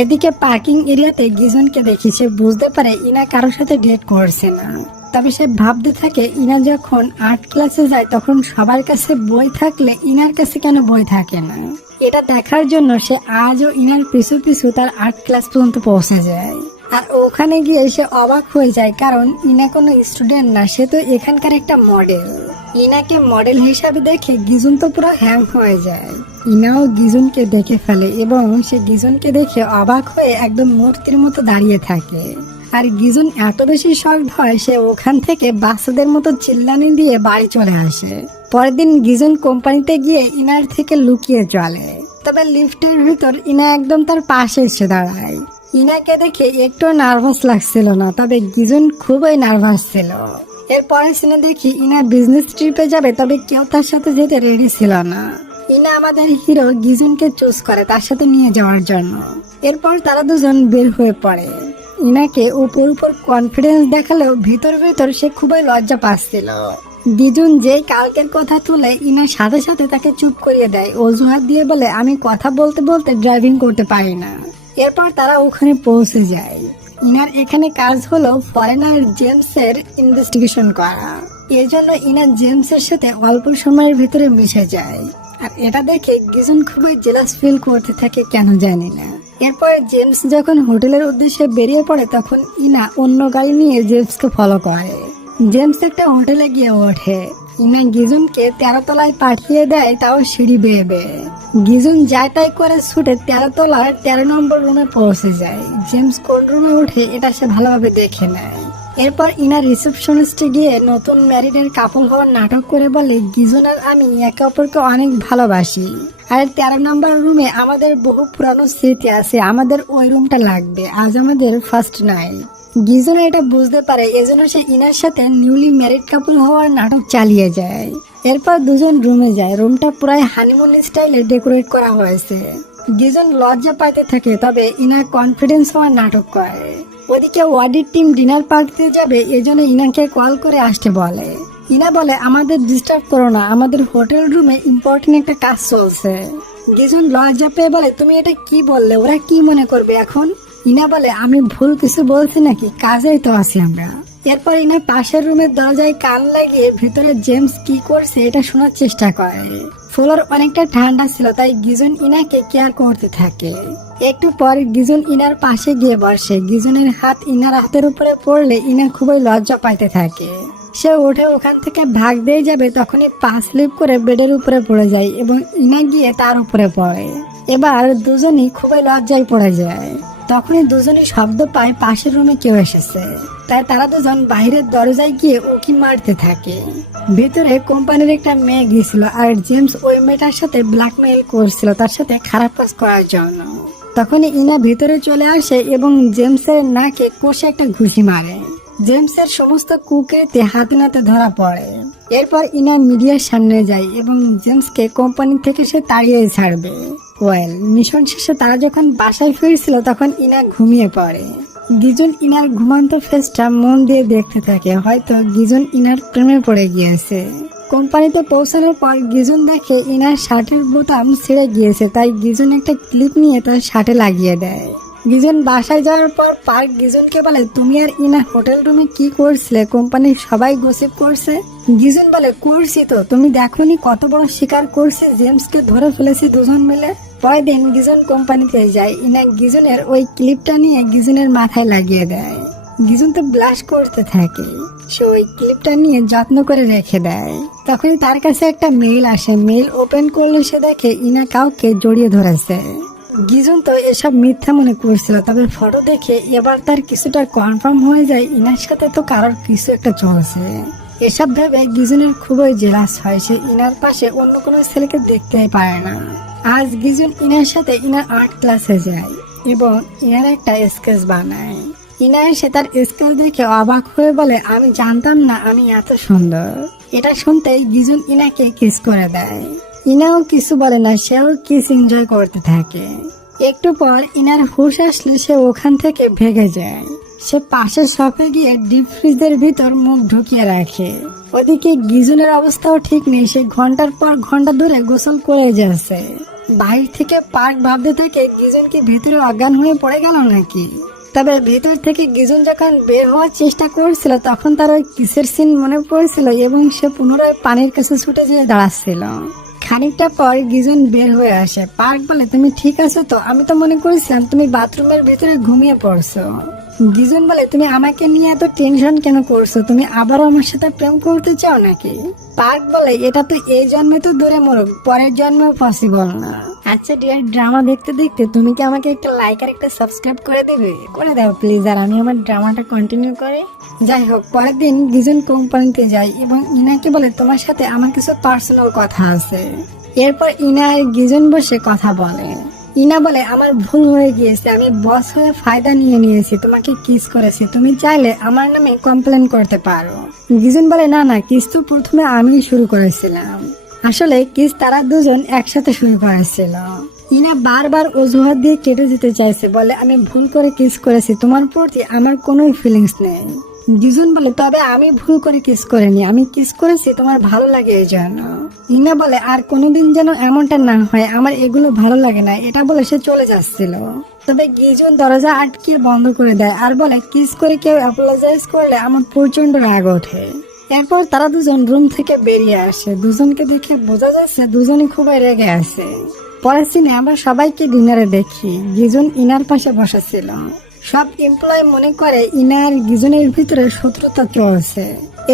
এদিকে পার্কিং এরিয়াতে গিজনকে দেখি, সে বুঝতে পারে ইনা কারোর সাথে ডেট করছে না। তবে সে ভাবতে থাকে ইনা যখন আর্ট ক্লাসে যায় তখন সবার কাছে বই থাকলে ইনার কাছে কেন বই থাকে না। এটা দেখার জন্য সে আজও ইনার পিছু পিছু তার আর্ট ক্লাস পর্যন্ত পৌঁছে যায়। আর ওখানে গিয়ে সে অবাক হয়ে যায় কারণ ইনা কোনো স্টুডেন্ট না, সে তো এখানকার একটা মডেল। ইনাকে মডেল হিসাবে দেখে গিজুন তো পুরো হ্যাং হয়ে যায়। ইনাও গিজুনকে দেখে ফেলে এবং সে গিজুনকে দেখে অবাক হয়ে একদম মূর্তির মতো দাঁড়িয়ে থাকে। আর গিজুন এত বেশি শকড হয় সে ওখান থেকে বাচ্চাদের মতো চিল্লানি দিয়ে বাড়ি চলে আসে। পরের দিন গিজুন কোম্পানিতে গিয়ে ইনার থেকে লুকিয়ে চলে। তবে লিফটের ভিতর ইনা একদম তার পাশে এসে দাঁড়ায়। ইনাকে দেখে একটু নার্ভাস লাগছিল না, তবে গিজুন খুবই নার্ভাস ছিল। এরপরে সিনে দেখি ইনা বিজনেস ট্রিপে যাবে, তবে কেউ তার সাথে যেতে রেডি ছিল না। ইনা আমাদের হিরো গিজুনকে চুজ করে তার সাথে নিয়ে যাওয়ার জন্য। এরপর তারা দুজন বের হয়ে পড়ে। ইনাকে উপর উপর কনফিডেন্স দেখালেও ভিতর ভিতর সে খুবই লজ্জা পাচ্ছিল। গিজুন যে কালকের কথা তুলে ইনার সাথে সাথে তাকে চুপ করিয়ে দেয়, অজুহাত দিয়ে বলে আমি কথা বলতে বলতে ড্রাইভিং করতে পারি না। এরপর তারা ওখানে পৌঁছে যায়। ইনার এখানে কাজ হলো ফরেনার জেমসের ইনভেস্টিগেশন করা। এর জন্য ইনা জেমসের সাথে অল্প সময়ের ভিতরে মিশে যায়। আর এটা দেখে গিজুন খুবই জেলাস ফিল করতে থাকে, কেন জানি না। এরপর জেমস যখন হোটেলের উদ্দেশ্যে বেরিয়ে পড়ে তখন ইনা অন্য গাড়ি নিয়ে জেমসকে ফলো করে। জেমস একটা হোটেলে গিয়ে ওঠে। ইনা গিজুনকে 13 তলায় পাঠিয়ে দেয়, তাও সিঁড়ি বেয়ে বেয়ে। গিজুন যাই তাই করে ছুটে 13 তলার 13 নম্বর রুমে পৌঁছে যায়। জেমস কোন রুমে ওঠে এটা সে ভালোভাবে দেখে নেয়। এরপর ইনা রিসেপশনিস্টে গিয়ে নতুন ম্যারিডের কাপল হওয়ার নাটক করে বলে গিজুন আর আমি একে অপরকে অনেক ভালোবাসি, আর 13 নম্বর রুমে আমাদের বহু পুরানো স্মৃতি আছে, আমাদের ওই রুমটা লাগবে, আজ আমাদের ফার্স্ট নাইট। গিজুন এটা বুঝতে পারে, এজন্য সে ইনার সাথে নিউলি ম্যারিড কাপল হওয়ার নাটক চালিয়ে যায়। এরপর দুজন রুমে যায়। রুমটা পুরাই হানিমুন স্টাইলে ডেকোরেট করা হয়েছে। গিজুন লজ্জা পাইতে থাকে, তবে ইনা কনফিডেন্স হওয়ার নাটক করে। ওদিকে ওয়ার্ডের টিম ডিনার পার্টিতে যাবে, এজন্য ইনাকে কল করে আসতে বলে। ইনা বলে আমাদের ডিস্টার্ব করো না, আমাদের হোটেল রুমে ইম্পর্টেন্ট একটা কাজ চলছে। গিজুন লজ্জা পেয়ে বলে তুমি এটা কি বললে, ওরা কি মনে করবে এখন? ইনা বলে আমি ভুল কিছু বলছি নাকি, কাজেই তো আছি আমরা। এরপর ইনা পাশের রুমের দরজায় কান লাগিয়ে ভিতরে জেমস কি করছে এটা শোনার চেষ্টা করে। ফ্লোর অনেকটা ঠান্ডা ছিল, তাই গিজুন ইনাকে কেয়ার করতে থাকে। একটু পর গিজুন ইনার পাশে গিয়ে বসে। গিজুনের হাত ইনার হাতের উপরে পড়লে ইনা খুবই লজ্জা পাইতে থাকে। সে উঠে ওখান থেকে ভাগ দিয়ে যাবে, তখনই পা স্লিপ করে বেডের উপরে পড়ে যায় এবং ইনা গিয়ে তার উপরে পড়ে। এবার দুজনই খুবই লজ্জায় পড়ে যায়। তখনই দুজনই শব্দ পায় পাশের রুমে কেউ এসেছে, তাই তারা দুজন বাইরের দরজায় গিয়ে উকি মারতে থাকে। ভেতরে কোম্পানির একটা মেয়ে গিয়েছিল, আর জেমস ওই মেয়েটার সাথে ব্ল্যাকমেইল করছিল তার সাথে খারাপ কাজ করার জন্য। তখনই ইনা ভিতরে চলে আসে এবং জেমসের নাকে কষে একটা ঘুষি মারে। জেমসের সমস্ত কুকীর্তি হাতে নাতে ধরা পড়ে। এরপর ইনা মিডিয়ার সামনে যায় এবং জেমসকে কোম্পানি থেকে সে তাড়িয়ে ছাড়বে। মিশন শেষে তারা যখন বাসায় ফিরছিল তখন ইনা ঘুমিয়ে পড়ে। গিজুন ইনার ঘুমান্ত ফেসটা মন দিয়ে দেখতে থাকে, হয়তো গিজুন ইনার প্রেমে পড়ে গিয়েছে। কোম্পানিতে পৌঁছানোর পর গিজুন দেখে ইনার শার্টের বোতাম ছিঁড়ে গিয়েছে, তাই গিজুন একটা ক্লিপ নিয়ে তার শার্টে লাগিয়ে দেয়। গিজুন বাসায় যাওয়ার পর পার্ক গিজুনকে বলে তুমি আর ইনা হোটেল রুমে কি করছিলে, কোম্পানির সবাই গসিপ করছে। গিজুন বলে করছি তো, তুমি দেখোনি কত বড় শিকার করছে, জেমসকে ধরে ফেলেছি দুজন মিলে। পরের দিন গিজুন কোম্পানিতে যায়। ইনা গিজুনের ওই ক্লিপটা নিয়ে গিজুনের মাথায় লাগিয়ে দেয়। গিজুন তো ব্লাশ করতে থাকে। সে ওই ক্লিপটা নিয়ে যত্ন করে রেখে দেয়। তখনই তার কাছে একটা মেইল আসে। মেইল ওপেন করলে সে দেখে ইনা কাউকে জড়িয়ে ধরেছে। গিজুন তো এসব মিথ্যা মনে করছিল, তবে ফটো দেখে এবার তার কিছুটা কনফার্ম হয়ে যায় ইনার সাথে তো কারোর কিছু একটা চলছে। এসব ভেবে গিজুনের খুবই জেলাস হয়। সে ইনার পাশে অন্য কোনো ছেলেকে দেখতেই পারে না। আজ গিজুন ইনার সাথে ইনার আর্ট ক্লাসে যায় এবং ইনার একটা স্কেচ বানায়। ইনা এসে তার স্কেচ দেখে অবাক হয়ে বলে আমি জানতাম না আমি এত সুন্দর। এটা শুনতেই গিজুন ইনাকে কিস করে দেয়। ইনাও কিছু বলে না, সেও কিস এনজয় করতে থাকে। একটু পর ইনার হুঁশ আসলে সে ওখান থেকে ভেগে যায়। সে পাশের শপে গিয়ে ডিপ ফ্রিজের ভিতর মুখ ঢুকিয়ে রাখে। ওদিকে গিজুনের অবস্থাও ঠিক নেই, সে ঘন্টার পর ঘন্টা ধরে গোসল করে যাচ্ছে। বাইরে থেকে পার্ক ভাবতে থাকে গিজুন কি ভিতরে অজ্ঞান হয়ে পড়ে গেল নাকি। তবে ভেতর থেকে গিজুন যখন বের হওয়ার চেষ্টা করছিল তখন তার ওই কিসের সিন মনে পড়েছিল এবং সে পুনরায় পানির কাছে ছুটে যেয়ে দাঁড়াচ্ছিল। খানিকটা পর গিজুন বের হয়ে আসে। পার্ক বলে তুমি ঠিক আছো তো, আমি তো মনে করেছিলাম তুমি বাথরুমের ভিতরে ঘুমিয়ে পড়ছো। গিজুন বলে তুমি আমাকে নিয়ে এত টেনশন কেন করছো, তুমি আবারও আমার সাথে প্রেম করতে চাও নাকি? পার্ক বলে এটা তো এই জন্মে তো দূরে মরুক, পরের জন্মে পসিবল না। আচ্ছা ডিয়ার, ড্রামা দেখতে দেখতে তুমি কি আমাকে একটা লাইক আর একটা সাবস্ক্রাইব করে দেবে? করে দাও প্লিজ, আর আমি আমার ড্রামাটা কন্টিনিউ করি। যাই হোক, পরের দিন গিজুন কোম্পানিতে যায় এবং ইনাকে বলে তোমার সাথে আমার কিছু পার্সোনাল কথা আছে। এরপর ইনা আর গিজুন বসে কথা বলে। ইনা বলে আমার ভুল হয়ে গিয়েছে, আমি বস হয়ে ফায়দা নিয়ে নিয়েছি, তোমাকে কিস করেছি, তুমি চাইলে আমার নামে কমপ্লেন করতে পারো। গিজুন বলে না না, কিস তো প্রথমে আমি শুরু করেছিলাম। আসলে কিস তারা দুজন একসাথে শুরু করেছিল। ইনা বারবার অজুহাত দিয়ে কেটে দিতে চাইছে, বলে আমি ভুল করে কিস করেছি, তোমার প্রতি আমার কোনো ফিলিংস নেই। গিজুন বলে তবে আমি ভুল করে কিস করিনি, আমি কিস করেছি তোমার ভালো লাগে এই জন্য। ইনা বলে আর কোনোদিন যেন এমনটা না হয়, আমার এগুলো ভালো লাগে না। এটা বলে সে চলে যাচ্ছিল, তবে গিজুন দরজা আটকে বন্ধ করে দেয় আর বলে কিস করে কেউ অ্যাপোলোজাইজ করলে আমার প্রচন্ড রাগ ওঠে। এরপর তারা দুজন রুম থেকে বেরিয়ে আসে। দুজনকে দেখে বোঝা যাচ্ছে দুজনই খুবই রেগে আছে। পরের সিনে আমরা সবাইকে ডিনারে দেখি। গিজুন ইনার পাশে বসেছিল। সব এমপ্লয় মনে করে ইনা আর গিজুনের ভিতরে শত্রুতা চলছে।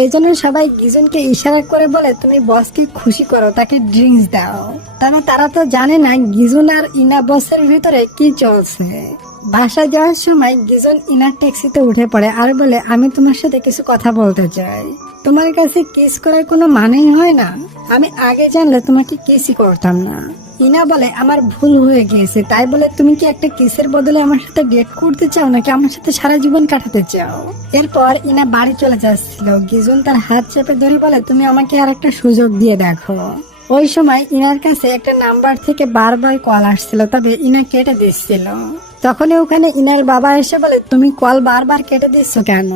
এই জন্য সবাই গিজুনকে ইশারা করে বলে তুমি বসকে খুশি করো, তাকে ড্রিঙ্কস দাও। তবে তারা তো জানে না গিজুন আর ইনা বসের ভিতরে কি চলছে। বাসায় যাওয়ার সময় গিজুন ইনার ট্যাক্সিতে উঠে পড়ে আর বলে আমি তোমার সাথে কিছু কথা বলতে চাই। তোমার কাছে কিস করার কোনো মানেই হয় না? আমি আগে জানলে তোমাকে কিসই করতাম না। ইনা বলে আমার ভুল হয়ে গিয়েছে, তাই বলে তুমি কি একটা কিসের বদলে আমার সাথে ডেট করতে চাও নাকি আমার সাথে সারা জীবন কাটাতে চাও? এরপর ইনা বাড়ি চলে যাচ্ছিল। গিজুন তার হাত চেপে ধরে বলে তুমি আমাকে আর একটা সুযোগ দিয়ে দেখো। ওই সময় ইনার কাছে একটা নাম্বার থেকে বারবার কল আসছিল, তবে ইনা কেটে দিচ্ছিল। তখনই ওখানে ইনার বাবা এসে বলে তুমি কল বারবার কেটে দিচ্ছ কেন?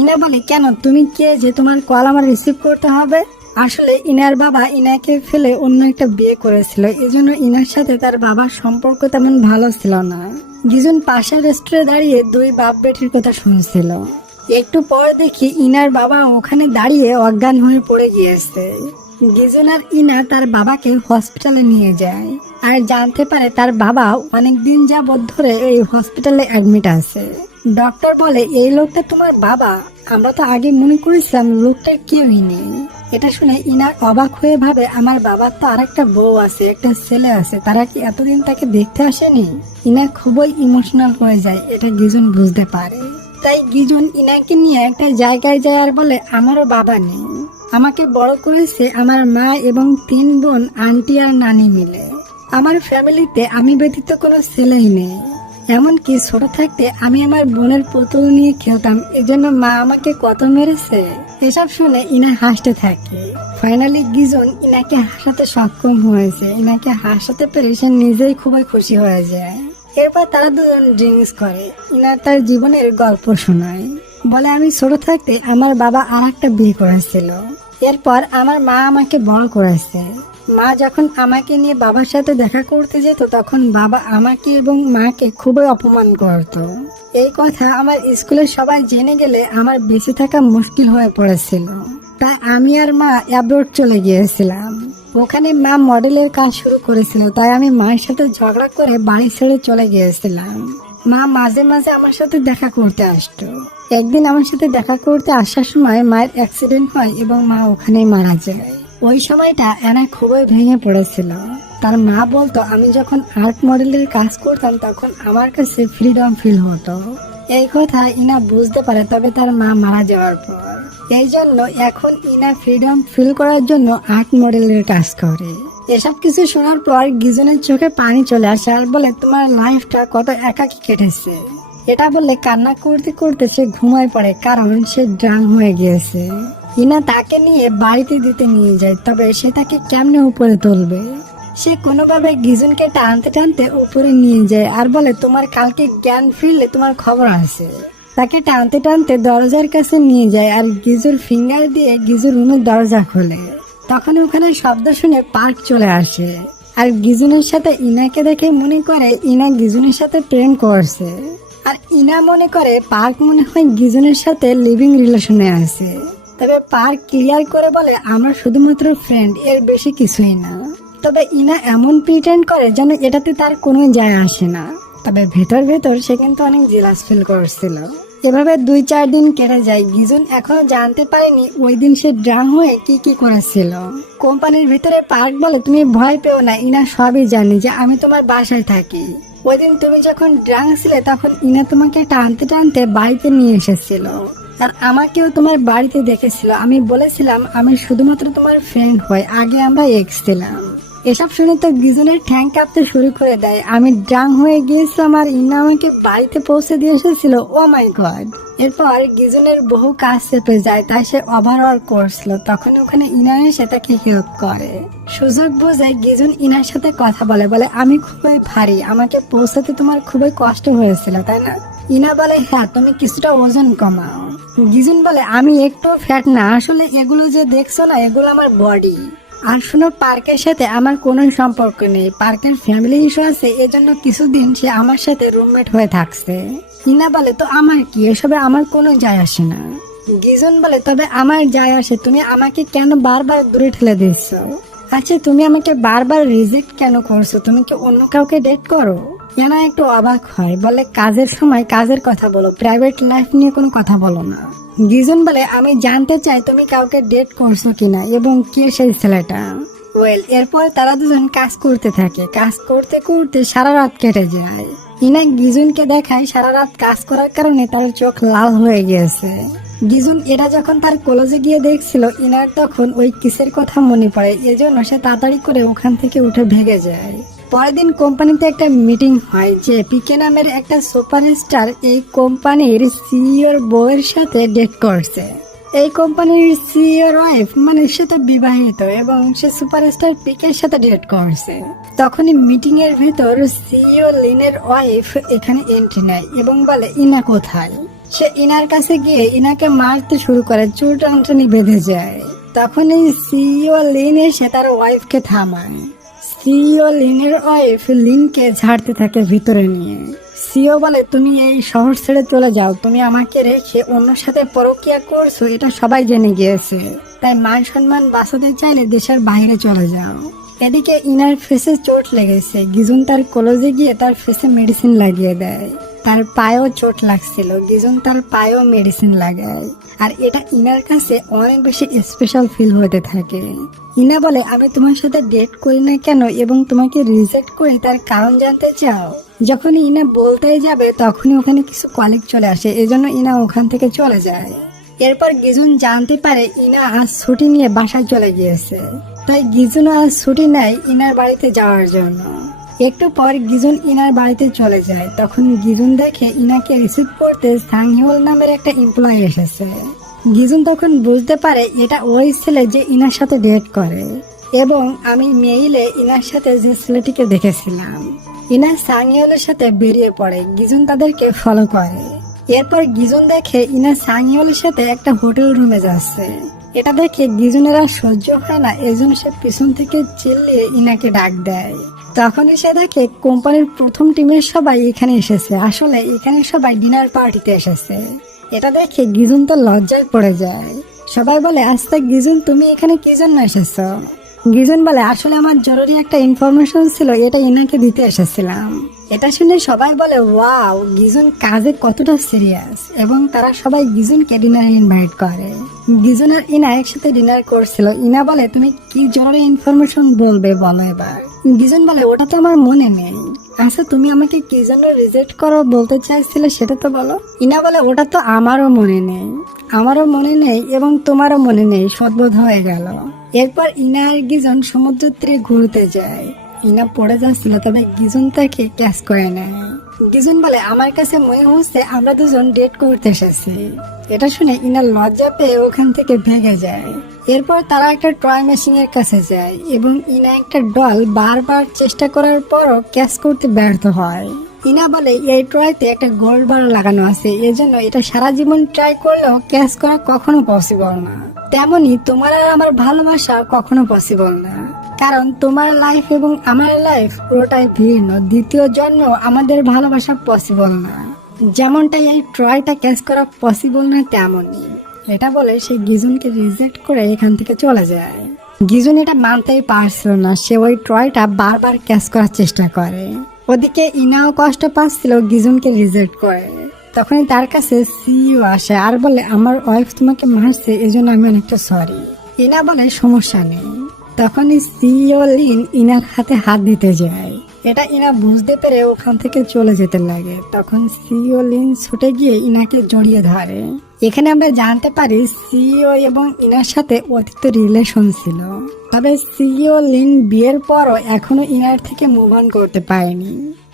ইনা বলে কেন, তুমি কে যে তোমার কল আমার রিসিভ করতে হবে? আসলে ইনার বাবা ইনাকে ফেলে অন্য একটা বিয়ে করেছিল, এজন্য ইনার সাথে তার বাবার সম্পর্ক তেমন ভালো ছিল না। গিজুন পাশের রেস্টুরেন্টে দাঁড়িয়ে দুই বাপ বেটির কথা শুনছিল। একটু পর দেখি ইনার বাবা ওখানে দাঁড়িয়ে অজ্ঞান হয়ে পড়ে গিয়েছে। গিজুন আর ইনা তার বাবাকে হসপিটালে নিয়ে যায় আর জানতে পারে তার বাবা অনেকদিন যাবৎ ধরে এই হসপিটালে অ্যাডমিট আছে। ডক্টর বলে এই লোকটা তোমার বাবা? আমরা তো আগে মনে করেছিলাম লোকটার কেউই নেই। এটা শুনে ইনার অবাক হয়ে ভাবে আমার বাবার তো আরেকটা বউ আছে, একটা ছেলে আছে, তারা কি এতদিন তাকে দেখতে আসেনি? ইনা খুবই ইমোশনাল হয়ে যায়, এটা গিজুন বুঝতে পারে। তাই গিজুন ইনাকে নিয়ে একটা জায়গায় যায় আর বলে আমারও বাবা নেই, আমাকে বড় করেছে আমার মা এবং 3 বোন, আন্টি আর নানি মিলে। আমার ফ্যামিলিতে আমি ব্যতীত কোনো ছেলেই নেই। এমনকি ছোট থাকতে আমি আমার বোনের পুতুল নিয়ে খেলতাম, এজন্য মা আমাকে কত মেরেছে। এসব শুনে ইনা হাসতে থাকে। ফাইনালি গিজুন ইনাকে হাসাতে সক্ষম হয়েছে। ইনাকে হাসাতে পেরে সে নিজেই খুবই খুশি হয়ে যায়। এরপর তারা দুজন ড্রিঙ্কস করে। ইনা তার জীবনের গল্প শোনায়, বলে আমি ছোট থাকতে আমার বাবা আর একটা বিয়ে করেছিল। এরপর আমার মা আমাকে বড় করেছে। মা যখন আমাকে নিয়ে বাবার সাথে দেখা করতে যেত তখন বাবা আমাকে এবং মাকে খুবই অপমান করত। এই কথা আমার স্কুলের সবাই জেনে গেলে আমার বেঁচে থাকা মুশকিল হয়ে পড়েছিল। তাই আমি আর মা অ্যাব্রোড চলে গিয়েছিলাম। ওখানে মা মডেলের কাজ শুরু করেছিল, তাই আমি মায়ের সাথে ঝগড়া করে বাড়ি ছেড়ে চলে গিয়েছিলাম। মা মাঝে মাঝে আমার সাথে দেখা করতে আসতো। একদিন আমার সাথে দেখা করতে আসার সময় মায়ের অ্যাক্সিডেন্ট হয় এবং মা ওখানেই মারা যায়। ওই সময়টা এনা খুবই ভেঙে পড়েছিল। তার মা বলতো আমি যখন আর্ট মডেলের কাজ করতাম তখন আমার কাছে ফ্রিডম ফিল হতো। এই কথা ইনা বুঝতে পারে, তবে তার মা মারা যাওয়ার পর। এই জন্য এখন ইনা ফ্রিডম ফিল করার জন্য আর্ট মডেলের কাজ করে। এসব কিছু শোনার পর গিজনের চোখে পানি চলে আসে আর বলে তোমার লাইফটা কত একাকী কেটেছে। এটা বললে কান্না করতে করতে সে ঘুমায় পড়ে, কারণ সে ড্রাং হয়ে গিয়েছে। ইনা তাকে নিয়ে বাড়িতে দিতে নিয়ে যায়, তবে সে তাকে কেমনে উপরে তুলবে? সে কোনোভাবে গিজুনকে টানতে টানতে উপরে নিয়ে যায় আর বলে তোমার কালকে জ্ঞান ফিরলে তোমার খবর আছে। তাকে টানতে টানতে দরজার কাছে নিয়ে যায় আর গিজুর ফিঙ্গার দিয়ে গিজুর রুমের দরজা খোলে। তখন ওখানে শব্দ শুনে পার্ক চলে আসে আর গিজুনের সাথে ইনাকে দেখে মনে করে ইনা গিজুনের সাথে প্রেম করছে। আর ইনা মনে করে পার্ক মনে হয় গিজুনের সাথে লিভিং রিলেশনে আছে। তবে পার্ক ক্লিয়ার করে বলে আমরা শুধুমাত্র ফ্রেন্ড, এর বেশি কিছুই না। তবে ইনা এমন প্রিটেন্ড করে যেন এটাতে তার কোনো যায় আসে না। তবে ভেতর ভেতর সে কিন্তু অনেক জেলাস ফিল করছিল। এভাবে 2-4 দিন কেটে যায়। গিজুন এখনো জানতে পারেনি ওই দিন সে ড্রাং হয়ে কি কি করেছিল। কোম্পানির ভিতরে পার্ক বলে তুমি ভয় পেও না, ইনা সবই জানি যে আমি তোমার বাসায় থাকি। ওই দিন তুমি যখন ড্রাং ছিলে তখন ইনা তোমাকে টানতে টানতে বাড়িতে নিয়ে এসেছিল আর আমাকেও তোমার বাড়িতে দেখেছিল। আমি বলেছিলাম আমি শুধুমাত্র তোমার ফ্রেন্ড হই, আগে আমরা এক্স ছিলাম। এসব শুনে তো গিজুনের ঠ্যাং কাঁপতে শুরু করে দেয়। আমি ড্রাং হয়ে গিয়েছিলাম আর ইনা আমাকে বাড়িতে পৌঁছে দিয়ে এসেছিল। ও মাই গড। এরপর গিজুনের বহু কাজ চেপে যায়, তাই সে ওভারঅল করছিল। তখন ওখানে ইনা এসে তাকে হেল্প করে। সুযোগ বুঝে গিজুন ইনার সাথে কথা বলে, বলে আমি খুবই ভারী, আমাকে পৌঁছাতে তোমার খুবই কষ্ট হয়েছিল তাই না? ইনা বলে হ্যাঁ তুমি কিছুটা ওজন কমাও। গিজুন বলে আমি একটু ফ্যাট না, আসলে এগুলো যে দেখছো না এগুলো আমার বডি। আর শোনো, পার্কের সাথে আমার কোনো সম্পর্ক নেই, পার্কের ফ্যামিলি ইস্যু আছে, এজন্য কিছুদিন সে আমার সাথে রুমমেট হয়ে থাকছে। ইনা বলে তো আমার কি, এসবে আমার কোনো যায় আসে না। গিজুন বলে তবে আমার যায় আসে, তুমি আমাকে কেন বারবার দূরে ঠেলে দিচ্ছ? আচ্ছা তুমি আমাকে বারবার রিজেক্ট কেন করছো, তুমি কি অন্য কাউকে ডেট করো? ইয়ানা একটু অবাক হয়, বলে কাজের সময় কাজের কথা বলো, প্রাইভেট লাইফ নিয়ে কোনো কথা বলো না। গিজন বলে আমি জানতে চাই তুমি কাউকে ডেট করছো কিনা এবং কে সেই ছেলেটা। এরপর তারা দুজন কাজ করতে থাকে, কাজ করতে করতে সারা রাত কেটে যায়। ইনা গিজুনকে দেখায় সারা রাত কাজ করার কারণে তার চোখ লাল হয়ে গিয়েছে। গিজুন এটা যখন তার কলেজে গিয়ে দেখছিল, ইনার তখন ওই কিসের কথা মনে পড়ে, এজন্য সে তাড়াতাড়ি করে ওখান থেকে উঠে ভেগে যায়। পরের দিন কোম্পানিতে একটা মিটিং হয় যে পিকে নামের একটা সুপারস্টার এই কোম্পানির সিইওর বউয়ের সাথে ডেট করছে। এই কোম্পানির সিইওর ওয়াইফ, মানে সে তো বিবাহিত এবং সে সুপারস্টার পিকের সাথে ডেট করছে। তখনই মিটিং এর ভেতর সিইও লিনের ওয়াইফ এখানে এন্ট্রি নেয় এবং বলে ইনা কোথায়। সে ইনার কাছে গিয়ে ইনাকে মারতে শুরু করে, চুল টানটানি বেঁধে যায়। তখন এই সিইও লিন এসে তার ওয়াইফকে থামায়। সিইও লিনের ওয়াইফ লিনকে ঝাড়তে থাকে ভিতরে নিয়ে। সিইও বলে তুমি এই শহর ছেড়ে চলে যাও, তুমি আমাকে রেখে অন্য সাথে পরকীয়া করছো এটা সবাই জেনে গিয়েছে, তাই মান সম্মান বাঁচাতে চাইলে দেশের বাইরে চলে যাও। এদিকে ইনার ফেসে চোট লেগেছে, গিজুন তার কলেজে গিয়ে তার ফেসে মেডিসিন লাগিয়ে দেয়। তার পায়েও চোট লাগছিল, গিজুন তার পায়েও মেডিসিন লাগায়। আর এটা ইনার কাছে অনেক বেশি স্পেশাল ফিল হতে থাকে। ইনা বলে আমি তোমার সাথে ডেট করি না কেন এবং তোমাকে রিজেক্ট করি তার কারণ জানতে চাও? যখনই ইনা বলতেই যাবে তখনই ওখানে কিছু কলিগ চলে আসে, এজন্য ইনা ওখান থেকে চলে যায়। এরপর গিজুন জানতে পারে ইনা আজ ছুটি নিয়ে বাসায় চলে গিয়েছে, তাই গিজুন আজ ছুটি নেয় ইনার বাড়িতে যাওয়ার জন্য। একটু পর গিজুন ইনার বাড়িতে চলে যায়। তখন গিজুন দেখে ইনাকে রিসিভ করতে সাংহিওল নামের একটা এমপ্লয়ি এসেছে। গিজুন তখন বুঝতে পারে এটা ওই ছেলে যে ইনার সাথে ডেট করে এবং আমি মেইলে ইনার সাথে যে ছেলেটিকে দেখেছিলাম। ইনা সাংহিওলের সাথে বেরিয়ে পড়ে, গিজুন তাদেরকে ফলো করে। এরপর গিজুন দেখে ইনা সাংহিওলের সাথে একটা হোটেল রুমে যাচ্ছে। এটা দেখে গিজুনের আর সহ্য হয় না, এজন্য সে পিছন থেকে চিল্লিয়ে ইনাকে ডাক দেয়। তখনই সে দেখে কোম্পানির প্রথম টিমের সবাই এখানে এসেছে, আসলে এখানে সবাই ডিনার পার্টিতে এসেছে। এটা দেখে গিজুন তো লজ্জায় পড়ে যায়। সবাই বলে আচ্ছা গিজুন তুমি এখানে কি জন্য এসেছো? গিজুন বলে আসলে আমার জরুরি একটা ইনফরমেশন ছিল, এটা ইনাকে দিতে এসেছিলাম। এটা শুনে সবাই বলে ওয়াও, গিজুন কাজে কতটা সিরিয়াস, এবং তারা সবাই গিজুনকে ডিনারে ইনভাইট করে। গিজুন আর ইনা একসাথে ডিনার করছিল। ইনা বলে তুমি কি জরুরি ইনফরমেশন বলবে বলো এবার। গিজুন বলে ওটা তো আমার মনে নেই। আচ্ছা তুমি আমাকে কি জন্য রিজেক্ট করো বলতে চাইছিলে সেটা তো বলো। ইনা বলে ওটা তো আমারও মনে নেই, আমারও মনে নেই এবং তোমারও মনে নেই, সদবোধ হয়ে গেল। এরপর ইনা আর গিজন সমুদ্র তীরে ঘুরতে যায়। ইনা পড়ে যাচ্ছিল, তবে গিজন তাকে ক্যাচ করে নেয়। গিজন বলে আমার কাছে মনে হচ্ছে আমরা দুজন ডেট করতে এসেছি। এটা শুনে ইনা লজ্জা পেয়ে ওখান থেকে ভেগে যায়। এরপর তারা একটা টয় মেশিন এর কাছে যায় এবং ইনা একটা ডল বারবার চেষ্টা করার পরও ক্যাচ করতে ব্যর্থ হয়। ইনা বলে এই ট্রয়তে একটা গোল্ড বার লাগানো আছে, এজন্য এটা সারা জীবন ট্রাই করলেও ক্যাচ করা কখনো পসিবল না। তেমনি তোমার আর আমার ভালোবাসা কখনো পসিবল না, কারণ তোমার লাইফ এবং আমার লাইফ পুরোটাই ভিন্ন। দ্বিতীয় জন্ম আমাদের ভালোবাসা পসিবল না, যেমনটা এই ট্রয়টা ক্যাচ করা পসিবল না তেমনই। এটা বলে সে গিজুনকে রিজেক্ট করে এখান থেকে চলে যায়। গিজুন এটা মানতেই পারছিল না, সে ওই ট্রয়টা বারবার ক্যাচ করার চেষ্টা করে। ওদিকে ইনাও কষ্ট পাচ্ছিল গিজুনকে রিজেক্ট করে। তখনই তার কাছে সিইও আসে আর বলে আমার ওয়াইফ তোমাকে মারছে, এজন্য আমি অনেকটা সরি। ইনা বলে সমস্যা নেই। তখনই সিইও লিন ইনার হাতে হাত দিতে যায়। এটা ইনা বুঝতে পেরে ওখান থেকে চলে যেতে লাগে। তখন সিইও লিন ছুটে গিয়ে ইনাকে জড়িয়ে ধরে। এখানে আমরা জানতে পারি সিইও এবং ইনার সাথে অতীত রিলেশন ছিল, তবে সিইও লিন বিয়ের পরও এখনো ইনার থেকে মুভ অন করতে পারেনি।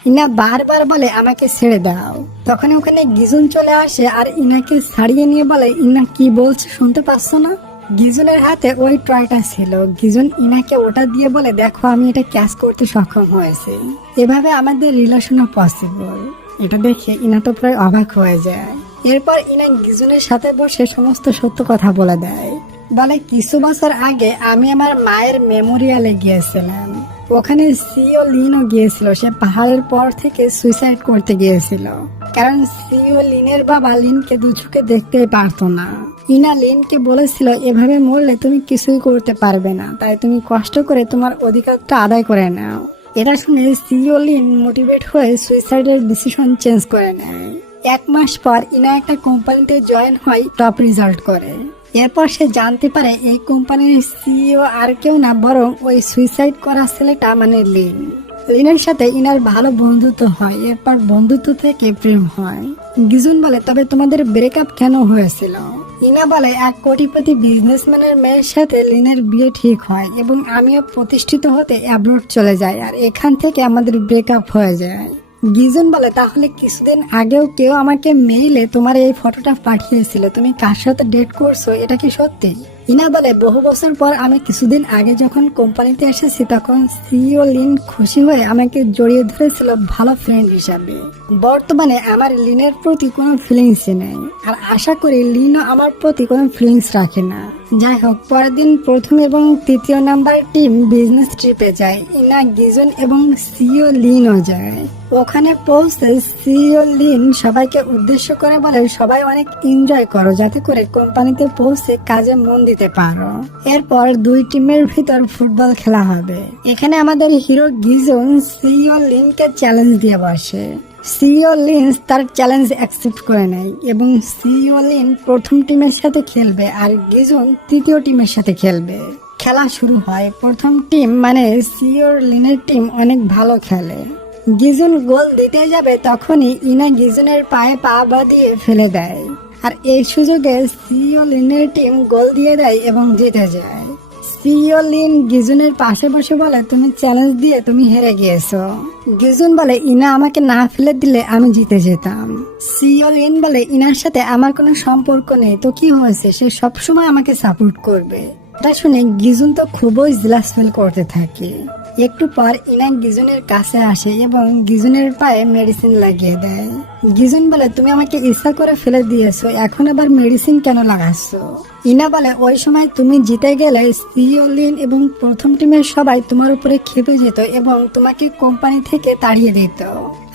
ইনা বারবার বলে আমাকে ছেড়ে দাও। তখন ওখানে গিজুন চলে আসে আর ইনাকে ছাড়িয়ে নিয়ে বলে ইনা কি বলছে শুনতে পাচ্ছ না? গিজুনের হাতে ওই ট্রয়টা ছিল। গিজুন ইনাকে ওটা দিয়ে বলে দেখো আমি এটা ক্যাচ করতে সক্ষম হয়েছে, এভাবে আমাদের রিলেশনও পসিবল। এটা দেখে ইনা তো প্রায় অবাক হয়ে যায়। এরপর ইনা গিজুনের সাথে বসে সমস্ত সত্য কথা বলে দেয়। বলে কিছু বছর আগে আমি আমার মায়ের মেমোরিয়ালে গিয়েছিলাম, ওখানে সিও লিনও গিয়েছিল। সে পাহাড়ের পর থেকে সুইসাইড করতে গিয়েছিল, কারণ সিও লিনের বাবা লিনকে দু চোখে দেখতেই পারতো না। ইনা লিনকে বলেছিল এভাবে মরলে তুমি কিছুই করতে পারবে না, তাই তুমি কষ্ট করে তোমার অধিকারটা আদায় করে নাও। এটা শুনে সিও লিন মোটিভেট হয়ে সুইসাইডের ডিসিশন চেঞ্জ করে নেয়। 1 মাস পর ইনা একটা কোম্পানিতে জয়েন হয়, টপ রেজাল্ট করে। এরপর সে জানতে পারে এই কোম্পানির সিইও আর কেউ না, বরং ওই সুইসাইড করা ছেলেটা মানে লিন। লিনের সাথে ইনার ভালো বন্ধুত্ব হয়, এরপর বন্ধুত্ব থেকে প্রেম হয়। গিজুন বলে তবে তোমাদের ব্রেকআপ কেন হয়েছিল? ইনা বলে 1 কোটিপতি বিজনেসম্যানের মেয়ের সাথে লিনের বিয়ে ঠিক হয় এবং আমিও প্রতিষ্ঠিত হতে অ্যাব্রোড চলে যাই, আর এখান থেকে আমাদের ব্রেকআপ হয়ে যায়। গিজন বলে তাহলে কিছুদিন আগেও কেউ আমাকে মেইলে তোমার এই ফটোটা পাঠিয়েছিল, তুমি কার সাথে ডেট করছো, এটা কি সত্যি? ইনা বলে বহু বছর পর আমি কিছুদিন আগে যখন কোম্পানিতে এসেছি তখন সিইও লিন খুশি হয়ে আমাকে জড়িয়ে ধরেছিল ভালো ফ্রেন্ড হিসাবে। বর্তমানে আমার লিনের প্রতি কোনো ফিলিংস নেই, আর আশা করি লিনও আমার প্রতি কোনো ফিলিংস রাখে না। যাই হোক, পরের দিন প্রথম এবং 3য় নাম্বার টিম বিজনেস ট্রিপে যায়। ইনা, গিজন এবং সিইও লিনও যায়। ওখানে পৌঁছে সিইও লিন সবাইকে উদ্দেশ্য করে বলে সবাই অনেক এনজয় করো, যাতে করে কোম্পানিতে পৌঁছে কাজে মন দিতে পারো। এরপর 2 টিমের ভিতর ফুটবল খেলা হবে। এখানে আমাদের হিরো গিজন সিইও লিনকে চ্যালেঞ্জ দিয়ে বসে। সিইও লিন তার চ্যালেঞ্জ অ্যাকসেপ্ট করে নেয় এবং সিইও লিন প্রথম টিমের সাথে খেলবে আর গিজন 3য় টিমের সাথে খেলবে। খেলা শুরু হয়। প্রথম টিম মানে সিইও লিনের টিম অনেক ভালো খেলে। গিজন গোল দিতে যাবে তখনই ইনা গিজনের পায়ে পা বাঁধিয়ে ফেলে দেয়, আর এই সুযোগে সিইও লিনের টিম গোল দিয়ে দেয় এবং জিতে যায়। সিইও লিন গিজনের পাশে বসে বলে তুমি চ্যালেঞ্জ দিয়ে তুমি হেরে গিয়েছো। গিজন বলে ইনা আমাকে না ফেলে দিলে আমি জিতে যেতাম। সিইও লিন বলে ইনার সাথে আমার কোনো সম্পর্ক নেই, তো কি হয়েছে, সে সবসময় আমাকে সাপোর্ট করবে। এটা শুনে গিজন তো খুবই জেলাস ফিল করতে থাকে। একটু পর ইনা গিজনের কাছে আসে এবং গিজনের পায়ে মেডিসিন লাগিয়ে দেয়। গিজন বলে তুমি আমাকে ইচ্ছা করে ফেলে দিয়েছো, এখন আবার মেডিসিন কেন লাগাচ্ছ? ইনা বলে ওই সময় তুমি জিতে গেলে সিইও লিন এবং প্রথম টিমের সবাই তোমার উপরে খেপে যেত এবং তোমাকে কোম্পানি থেকে তাড়িয়ে দিত।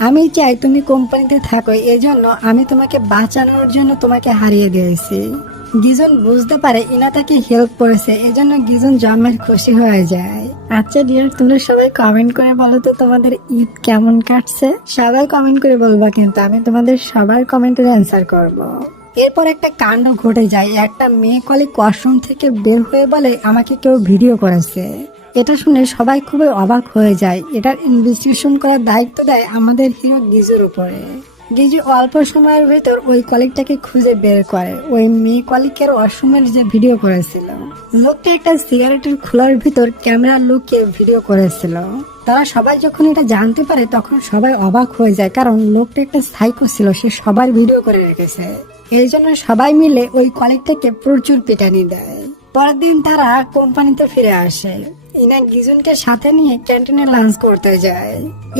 আমি চাই তুমি কোম্পানিতে থাকো, এজন্য আমি তোমাকে বাঁচানোর জন্য তোমাকে হারিয়ে দিয়েছি। গিজন বুঝতে পারে ইনা তাকে হেল্প করেছে, এজন্য গিজন জন্মের খুশি হয়ে যায়। আচ্ছা ডিয়ার, তোমরা সবাই কমেন্ট করে বলো তো তোমাদের ঈদ কেমন কাটছে। সবাই কমেন্ট করে বলবা, কিন্তু আমি তোমাদের সবার কমেন্টের অ্যান্সার করব। এরপর একটা কাণ্ড ঘটে যায়। একটা মেয়ে কলিগ ওয়াশরুম থেকে বের হয়ে বলে আমাকে কেউ ভিডিও করেছে। এটা শুনে সবাই খুবই অবাক হয়ে যায়। এটার ইনভেস্টিগেশন করার দায়িত্ব দেয় আমাদের হিরো গিজুর উপরে। গিজু অল্প সময়ের ভেতর ওই কলিগটাকে খুঁজে বের করে। ওই মেয়ে কলিগের ওয়াশরুমের যে ভিডিও করেছিল, লোকটা একটা সিগারেটের খোলার ভিতর ক্যামেরা লুকিয়ে ভিডিও করেছিল। তারা সবাই যখন এটা জানতে পারে তখন সবাই অবাক হয়ে যায়, কারণ লোকটা একটা সাইকো ছিল, সে সবার ভিডিও করে রেখেছে। এই জন্য সবাই মিলে ওই কলিগটাকে প্রচুর পিটানি দেয়। পরের দিন তারা কোম্পানিতে ফিরে আসে। ইনা গিজনকে সাথে নিয়ে ক্যান্টিনে লাঞ্চ করতে যায়।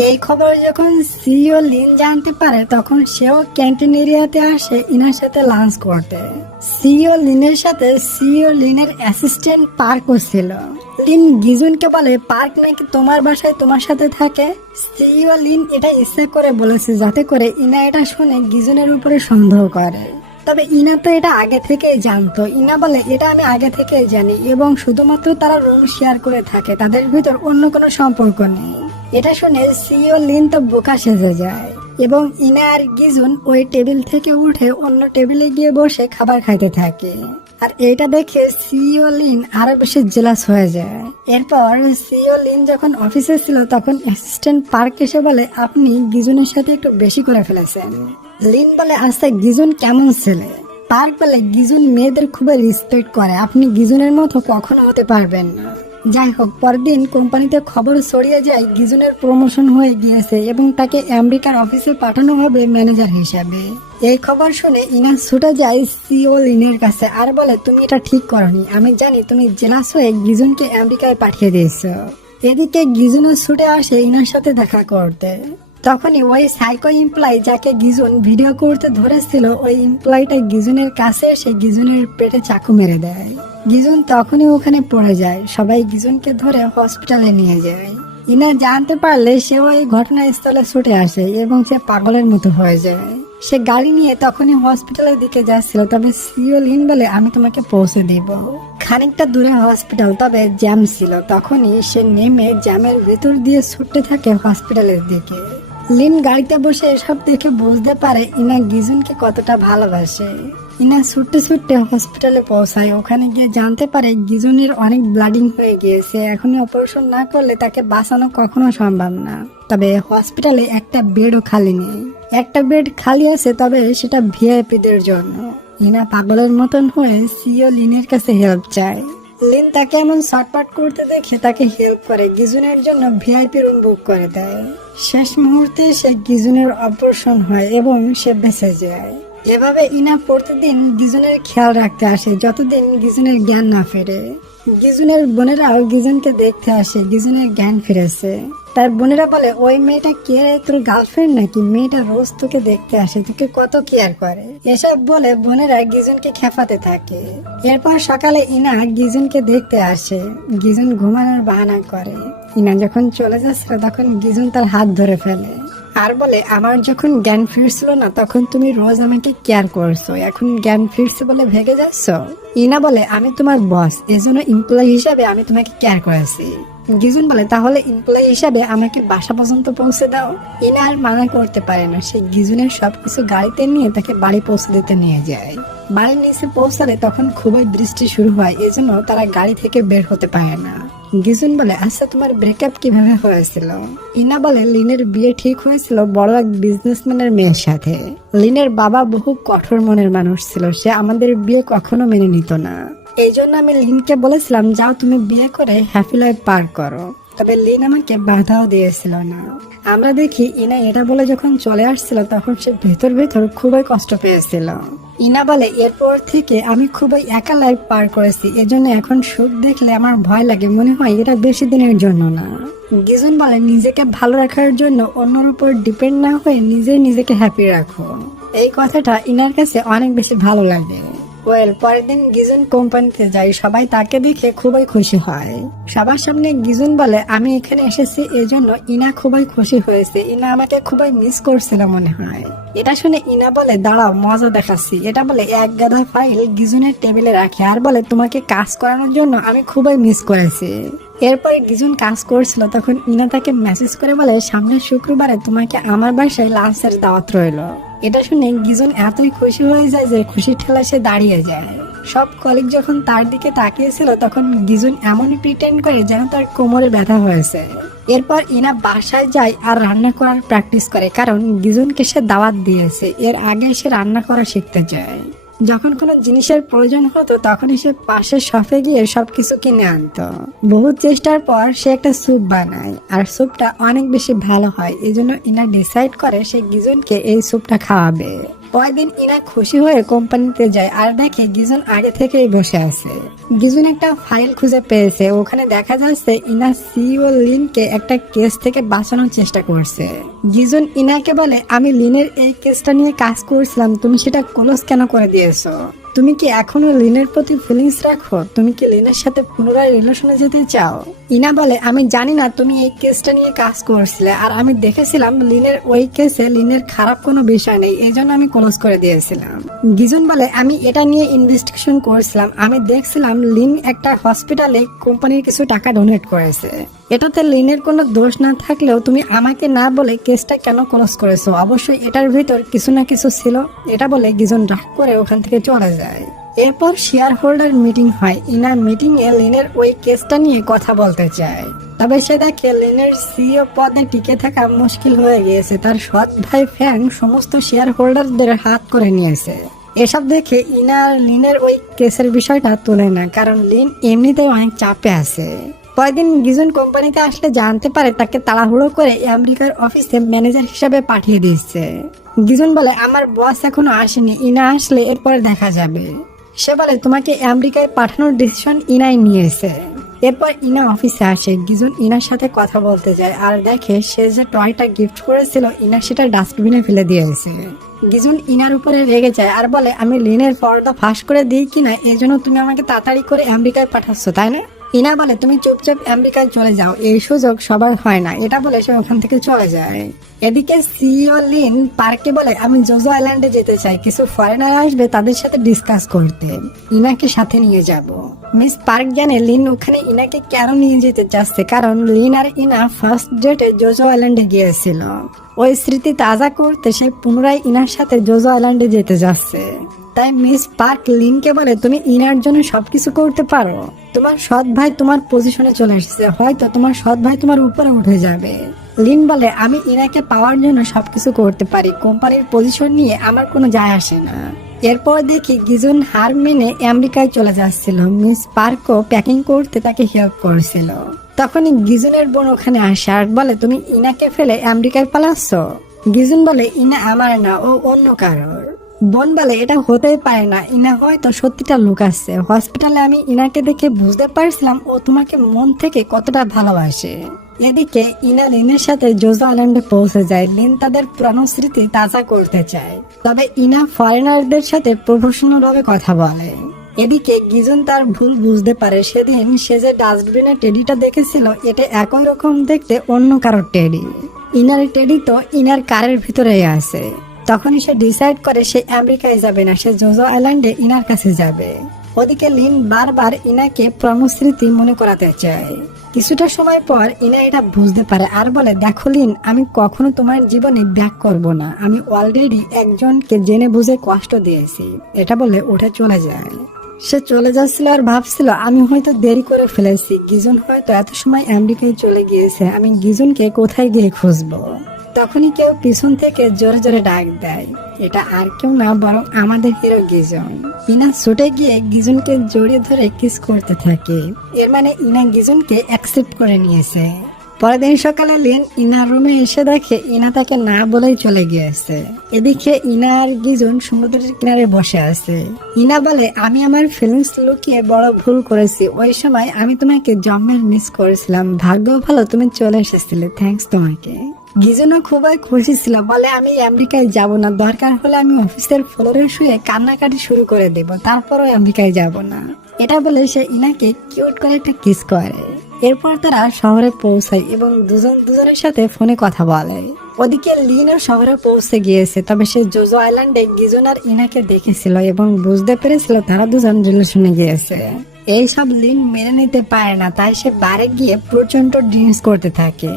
এই খবর যখন সিইও লিন জানতে পারে তখন সেও ক্যান্টিন এরিয়াতে আসে ইনার সাথে লাঞ্চ করতে। সিইও লিনের সাথে সিইও লিনের অ্যাসিস্ট্যান্ট পার্কও ছিল। লিন গিজনকে বলে পার্ক নাকি তোমার বাসায় তোমার সাথে থাকে। সিইও লিন এটা ইচ্ছা করে বলেছে যাতে করে ইনা এটা শুনে গিজনের উপরে সন্দেহ করে। তবে ইনা তো এটা আগে থেকেই জানতো। ইনা বলে এটা আমি আগে থেকেই জানি এবং শুধুমাত্র তারা রুম শেয়ার করে থাকে, তাদের ভিতর অন্য কোনো সম্পর্ক নেই। এটা শুনে সিইও লিন তো বোকা সেজে যায় এবং ইনা আর গিজুন ওই টেবিল থেকে উঠে অন্য টেবিলে গিয়ে বসে খাবার খাইতে থাকে। আর এটা দেখে সিইও লিন আরো বেশি জেলাস হয়ে যায়। এরপর সিইও লিন যখন অফিসে ছিল তখন অ্যাসিস্ট্যান্ট পার্ক এসে বলে আপনি গিজুনের সাথে একটু বেশি করে ফেলেছেন। লিন বলে আচ্ছা গিজুন কেমন ছেলে? পার্ক বলে গিজুন মেয়েদের খুবই রেসপেক্ট করে, আপনি গিজুনের মতো কখনো হতে পারবেন না। যাই হোক, পরের দিন কোম্পানিতে খবর ছড়িয়ে যায় গিজুনের প্রমোশন হয়ে গিয়েছে এবং তাকে আমেরিকার অফিসে পাঠানো হবে ম্যানেজার হিসাবে। এই খবর শুনে ইনা ছুটে যায় সিইও লিনের কাছে আর বলে তুমি এটা ঠিক করনি, আমি জানি তুমি জেলাস হয়ে গিজুনকে আমেরিকায় পাঠিয়ে দিয়েছো। এদিকে গিজুনও ছুটে আসে ইনার সাথে দেখা করতে। তখনই ওই সাইকো এমপ্লয় যাকে গিজুন ভিডিও করতে ধরেছিল ওই এমপ্লয়টা গিজুনের কাছে এসে গিজুনের পেটে চাকু মেরে দেয়। গিজুন তখনই ওখানে পড়ে যায়। সবাই গিজুনকে ধরে হসপিটালে নিয়ে যায়। ইনা জানতে পারলে সে ওই ঘটনাস্থলে ছুটে আসে এবং সে পাগলের মতো হয়ে যায়। সে গাড়ি নিয়ে তখনই হসপিটালের দিকে যাচ্ছিল, তবে সিও লিন বলে আমি তোমাকে পৌঁছে দিব। খানিকটা দূরে হসপিটাল, তবে জ্যাম ছিল। তখনই সে নেমে জ্যামের ভেতর দিয়ে ছুটতে থাকে হসপিটালের দিকে। লিন গাড়িতে বসে এসব দেখে বুঝতে পারে ইনা গিজুনকে কতটা ভালোবাসে। ইনা ছুটতে ছুটতে হসপিটালে পৌঁছায়। ওখানে গিয়ে জানতে পারে গিজুনের অনেক ব্লাডিং হয়ে গিয়েছে। এখনই অপারেশন না করলে তাকে বাঁচানো কখনো সম্ভব না। তবে হসপিটালে একটা বেডও খালি নেই। একটা বেড খালি আছে, তবে সেটা ভিআইপিদের জন্য। ইনা পাগলের মতন হয়ে সিও লিনের কাছে হেল্প চায়। লিন তাকে এমন শর্টপাট করতে দেখে তাকে হেল্প করে, গিজুনের জন্য ভিআইপি রুম বুক করে দেয়। শেষ মুহূর্তে সে গিজুনের অপারেশন হয় এবং সে বেঁচে যায়। এভাবে ইনা প্রতিদিন গিজুনের খেয়াল রাখতে আসে যতদিন গিজুনের জ্ঞান না ফেরে। গিজুনের বোনেরাও গিজুনকে দেখতে আসে। গিজুনের জ্ঞান ফিরেছে। তার বোনেরা বলে ওই মেয়েটা কে রে, তোর গার্লফ্রেন্ড নাকি? মেয়েটা রোজ তোকে দেখতে আসে, তোকে কত কেয়ার করে। এসব বলে বোনেরা গিজুনকে খেপাতে থাকে। এরপর সকালে ইনা গিজুনকে দেখতে আসে। গিজুন ঘুমানোর বাহানা করে। ইনা যখন চলে যাচ্ছিল তখন গিজুন তার হাত ধরে ফেলে আর বলে আমার যখন জ্ঞান ফিরছিল না তখন তুমি রোজ আমাকে কেয়ার করছো, এখন জ্ঞান ফিরছে বলে ভেগে যাচ্ছ। ইনা বলে আমি তোমার বস, এজন্য এমপ্লয়ি হিসাবে আমি তোমাকে কেয়ার করেছি। গিজুন বলে তাহলে এমপ্লয়ি হিসাবে আমাকে বাসা পর্যন্ত পৌঁছে দাও। ইনা আর মানা করতে পারে না। সে গিজুনের সবকিছু গাড়িতে নিয়ে তাকে বাড়ি পৌঁছে দিতে নিয়ে যায়। বাড়ির নিচে পৌঁছালে তখন খুবই বৃষ্টি শুরু হয়, এজন্য তারা গাড়ি থেকে বের হতে পারে না। গিজুন বলে আচ্ছা তোমার ব্রেকআপ কিভাবে হয়েছিল? ইনা বলে লিনের বিয়ে ঠিক হয়েছিল বড় এক বিজনেসম্যানের মেয়ের সাথে। লিনের বাবা বহু কঠোর মনের মানুষ ছিল, সে আমাদের বিয়ে কখনো মেনে নিত না। এই জন্য আমি লিনকে বলেছিলাম যাও তুমি বিয়ে করে হ্যাপি লাইফ পার করো, তবে লিন আমাকে বাধাও দিয়েছিল না। আমরা দেখি ইনা এটা বলে যখন চলে আসছিল তখন সে ভেতর ভেতর খুবই কষ্ট পেয়েছিল। ইনা বলে এরপর থেকে আমি খুবই একা লাইফ পার করেছি, এজন্য এখন সুখ দেখলে আমার ভয় লাগে, মনে হয় এটা বেশি দিনের জন্য না। গিজুন বলে নিজেকে ভালো রাখার জন্য অন্যের উপর ডিপেন্ড না হয়ে নিজেকে হ্যাপি রাখো। এই কথাটা ইনার কাছে অনেক বেশি ভালো লাগে। পরের দিন গিজুন কোম্পানিতে যায়। সবাই তাকে দেখে খুবই খুশি হয়। সবার সামনে গিজুন বলে আমি এখানে এসেছি এজন্য ইনা খুবই খুশি হয়েছে। ইনা আমাকে খুবই মিস করছিল মনে হয়। এটা শুনে ইনা বলে দাঁড়াও মজা দেখাচ্ছি। এটা বলে এক গাদা ফাইল গিজুনের টেবিলে রাখে আর বলে তোমাকে কাজ করানোর জন্য আমি খুবই মিস করেছি। এরপরে গিজুন কাজ করছিল তখন ইনা তাকে মেসেজ করে বলে সামনের শুক্রবারে তোমাকে আমার বাসায় লাঞ্চের দাওয়াত রইল। এটা শুনে গিজুন এতই খুশি হয়ে যায় যে খুশি ঠেলা সে দাঁড়িয়ে যায়। সব কলিগ যখন তার দিকে তাকিয়েছিল তখন গিজুন এমনই প্রিটেন্ড করে যেন তার কোমরে ব্যথা হয়েছে। এরপর ইনা বাসায় যায় আর রান্না করার প্র্যাকটিস করে, কারণ গিজুনকে সে দাওয়াত দিয়েছে। এর আগে সে রান্না করা শিখতে যায়। যখন কোনো জিনিসের প্রয়োজন হতো তখন সে পাশের শপে গিয়ে সবকিছু কিনে আনতো। বহু চেষ্টার পর সে একটা স্যুপ বানায় আর স্যুপটা অনেক বেশি ভালো হয়। এজন্য ইনা ডিসাইড করে সে গিজুনকে এই স্যুপটা খাওয়াবে। পরের দিন ইনা খুশি হয়ে কোম্পানিতে যায় আর দেখে গিজুন আগে থেকেই বসে আছে। গিজুন একটা ফাইল খুঁজে পেয়েছে। ওখানে দেখা যাচ্ছে ইনা সিও লিনকে একটা কেস থেকে বাঁচানোর চেষ্টা করছে। গিজুন ইনাকে বলে আমি লিনের এই কেসটা নিয়ে কাজ করছিলাম, তুমি সেটা ক্লোজ কেন করে দিয়েছো? তুমি কি এখনো লিনের প্রতি ফিলিংস রাখো? তুমি কি লিনের সাথে পুনরায় রিলেশনে যেতে চাও? ইনা বলে আমি জানি না তুমি এই কেসটা নিয়ে কাজ করছিলে, আর আমি দেখেছিলাম লিনের ওই কেসে লিনের খারাপ কোনো বিষয় নেই, এই জন্য আমি ক্লোজ করে দিয়েছিলাম। গিজুন বলে আমি এটা নিয়ে ইনভেস্টিগেশন করছিলাম, আমি দেখছিলাম লিন একটা হসপিটালে কোম্পানির কিছু টাকা ডোনেট করেছে। এটাতে লিনের কোনো দোষ না থাকলেও তুমি আমাকে না বলে কেসটা কেন ক্লোজ করেছো? অবশ্যই এটার ভিতর কিছু না কিছু ছিল। এটা বলে গিজুন রাগ করে ওখান থেকে চলে যায়। এরপর শেয়ার হোল্ডার মিটিং হয়। ইনা মিটিং এ লিনের ওই কেসটা নিয়ে কথা বলতে চায়, তবে সে দেখে লিনের সিইও পদে টিকে থাকা মুশকিল হয়ে গিয়েছে। তার সৎ ভাই ফ্যাং সমস্ত শেয়ার হোল্ডারদের হাত করে নিয়েছে। এসব দেখে ইনা লিনের ওই কেসের বিষয়টা তোলে না, কারণ লিন এমনিতেই অনেক চাপে আছে। কয়েকদিন গিজুন কোম্পানিতে আসলে জানতে পারে তাকে তাড়াহুড়ো করে আমেরিকার অফিসে ম্যানেজার হিসাবে পাঠিয়ে দিচ্ছে। গিজুন বলে আমার বস এখনো আসেনি, ইনা আসলে এরপরে দেখা যাবে। সে বলে তোমাকে আমেরিকায় পাঠানোর ডিসিশন ইনাই নিয়েছে। এরপর ইনা অফিসে আসে। গিজুন ইনার সাথে কথা বলতে যায় আর দেখে সে যে টয়টা গিফট করেছিল ইনা সেটা ডাস্টবিনে ফেলে দিয়েছে। গিজুন ইনার উপরে রেগে যায় আর বলে, আমি লিনের পর্দা ফাঁস করে দিই কিনা এই জন্য তুমি আমাকে তাড়াতাড়ি করে আমেরিকায় পাঠাচ্ছ, তাই না? ইনা বলে, তুমি চুপচাপ আমেরিকায় চলে যাও, এই সুযোগ সবার হয় না। এটা বলে সে ওখান থেকে চলে যায়। এদিকে সিইও লিন পার্কে বলে, আমি জোজো আইল্যান্ডে যেতে চাই, কিছু ফরেনার আসবে, তাদের সাথে ডিসকাস করতে, ইনাকে সাথে নিয়ে যাব। মিস পার্ক জানে লিন ওখানে ইনাকে কেন নিয়ে যেতে চাচ্ছে, কারণ লিন আর ইনা ফার্স্ট ডেটে জোজো আইল্যান্ডে গিয়েছিল। ওই স্মৃতি তাজা করতে সে পুনরায় ইনার সাথে জোজো আইল্যান্ডে যেতে যাচ্ছে। তাই মিস পার্ক লিনকে বলে, তুমি ইনার জন্য সবকিছু করতে পারো, তোমার সৎ ভাই তোমার পজিশনে চলে এসেছে, হয়তো তোমার সৎ ভাই তোমার উপরে উঠে যাবে। লিন বলে, আমি ইনাকে পাওয়ার জন্য সবকিছু করতে পারি, কোম্পানির পজিশন নিয়ে আমার কোনো যায় আসে না। এরপর দেখি গিজুন হার মেনে আমেরিকায় চলে যাচ্ছিল। মিস পার্কও প্যাকিং করতে তাকে হেল্প করছিল। তখনই গিজুনের বোন ওখানে আসে আর বলে, তুমি ইনাকে ফেলে আমেরিকায় পালাচ্ছ? গিজুন বলে, ইনা আমার না, ও অন্য কারোর। বোন বলে, এটা হতেই পারে না, ইনা হয়তো সত্যিটা লুকাচ্ছে। হসপিটালে আমি ইনাকে দেখে বুঝতে পারছিলাম ও তোমাকে মন থেকে কতটা ভালোবাসে। এদিকে ইনা লিনের সাথে জোজো আইল্যান্ডে পৌঁছে যায়। লিন তাদের পুরানো স্মৃতি তাজা করতে চায়, তবে ইনা ফরেনারদের সাথে প্রফেশনাল ভাবে কথা বলে। এদিকে গিজুন তার ভুল বুঝতে পারে। সেদিন সে যে ডাস্টবিনে টেডিটা দেখেছিল এটা একই রকম দেখতে অন্য কারোর টেডি। ইনার টেডি তো ইনার কারের ভিতরেই আছে। তখনই সে ডিসাইড করে সে আমেরিকায় যাবে না, সে জোজো আইল্যান্ডে ইনার কাছে যাবে। ওদিকে লিন বারবার ইনাকে প্রণস্মৃতি মনে করাতে চায়। কিছুটা সময় পর ইনা এটা বুঝতে পারে আর বলে, দেখো লিন, আমি কখনো তোমার জীবনে ব্যাক করব না, আমি অলরেডি একজনকে জেনে বুঝে কষ্ট দিয়েছি। এটা বলে উঠে চলে যায়। সে চলে যাচ্ছিল আর ভাবছিল, আমি হয়তো দেরি করে ফেলেছি, গিজুন হয়তো এত সময় আমেরিকায় চলে গিয়েছে, আমি গিজুনকে কোথায় গিয়ে খুঁজবো। তখনই কেউ পিছন থেকে জোরে জোরে ডাক দেয়। এটা আর কেউ না, বরং আমাদের হিরো গিজুন। ইনা ছুটে গিয়ে গিজুনকে জড়িয়ে ধরে কিস করতে থাকে। এর মানে ইনা গিজুনকে অ্যাকসেপ্ট করে নিয়েছে। পরের দিন সকালে লিন ইনার রুমে এসে দেখে ইনা তাকে না বলেই চলে গিয়েছে। এদিকে ইনা আর গিজুন সমুদ্রের কিনারে বসে আছে। ইনা বলে, আমি আমার ফিলিংস লুকিয়ে বড় ভুল করেছি, ওই সময় আমি তোমাকে জম্মের মিস করেছিলাম, ভাগ্য ভালো তুমি চলে এসেছিলে, থ্যাঙ্কস তোমাকে। গিজুনও খুবই খুশি ছিল, বলে আমি আমেরিকায় যাব না, দরকার হলে আমি অফিসের ফ্লোরে শুয়ে কান্নাকাটি শুরু করে দেব, তারপরও আমেরিকায় যাব না। এটা বলে সে ইনাকে কিউট করে একটা কিস করে। এরপর তারা শহরে পৌঁছায় এবং দুজনের সাথে ফোনে কথা বলে। ওদিকে লিনও শহরে পৌঁছে গিয়েছে, তবে সে জোজো আইল্যান্ডে গিজুন আর ইনাকে দেখেছিল এবং বুঝতে পেরেছিল তারা দুজন রিলেশনে গিয়েছে। এইসব লিন মেনে নিতে পারে না, তাই সে বারে গিয়ে প্রচন্ড ড্রিঙ্কস করতে থাকে।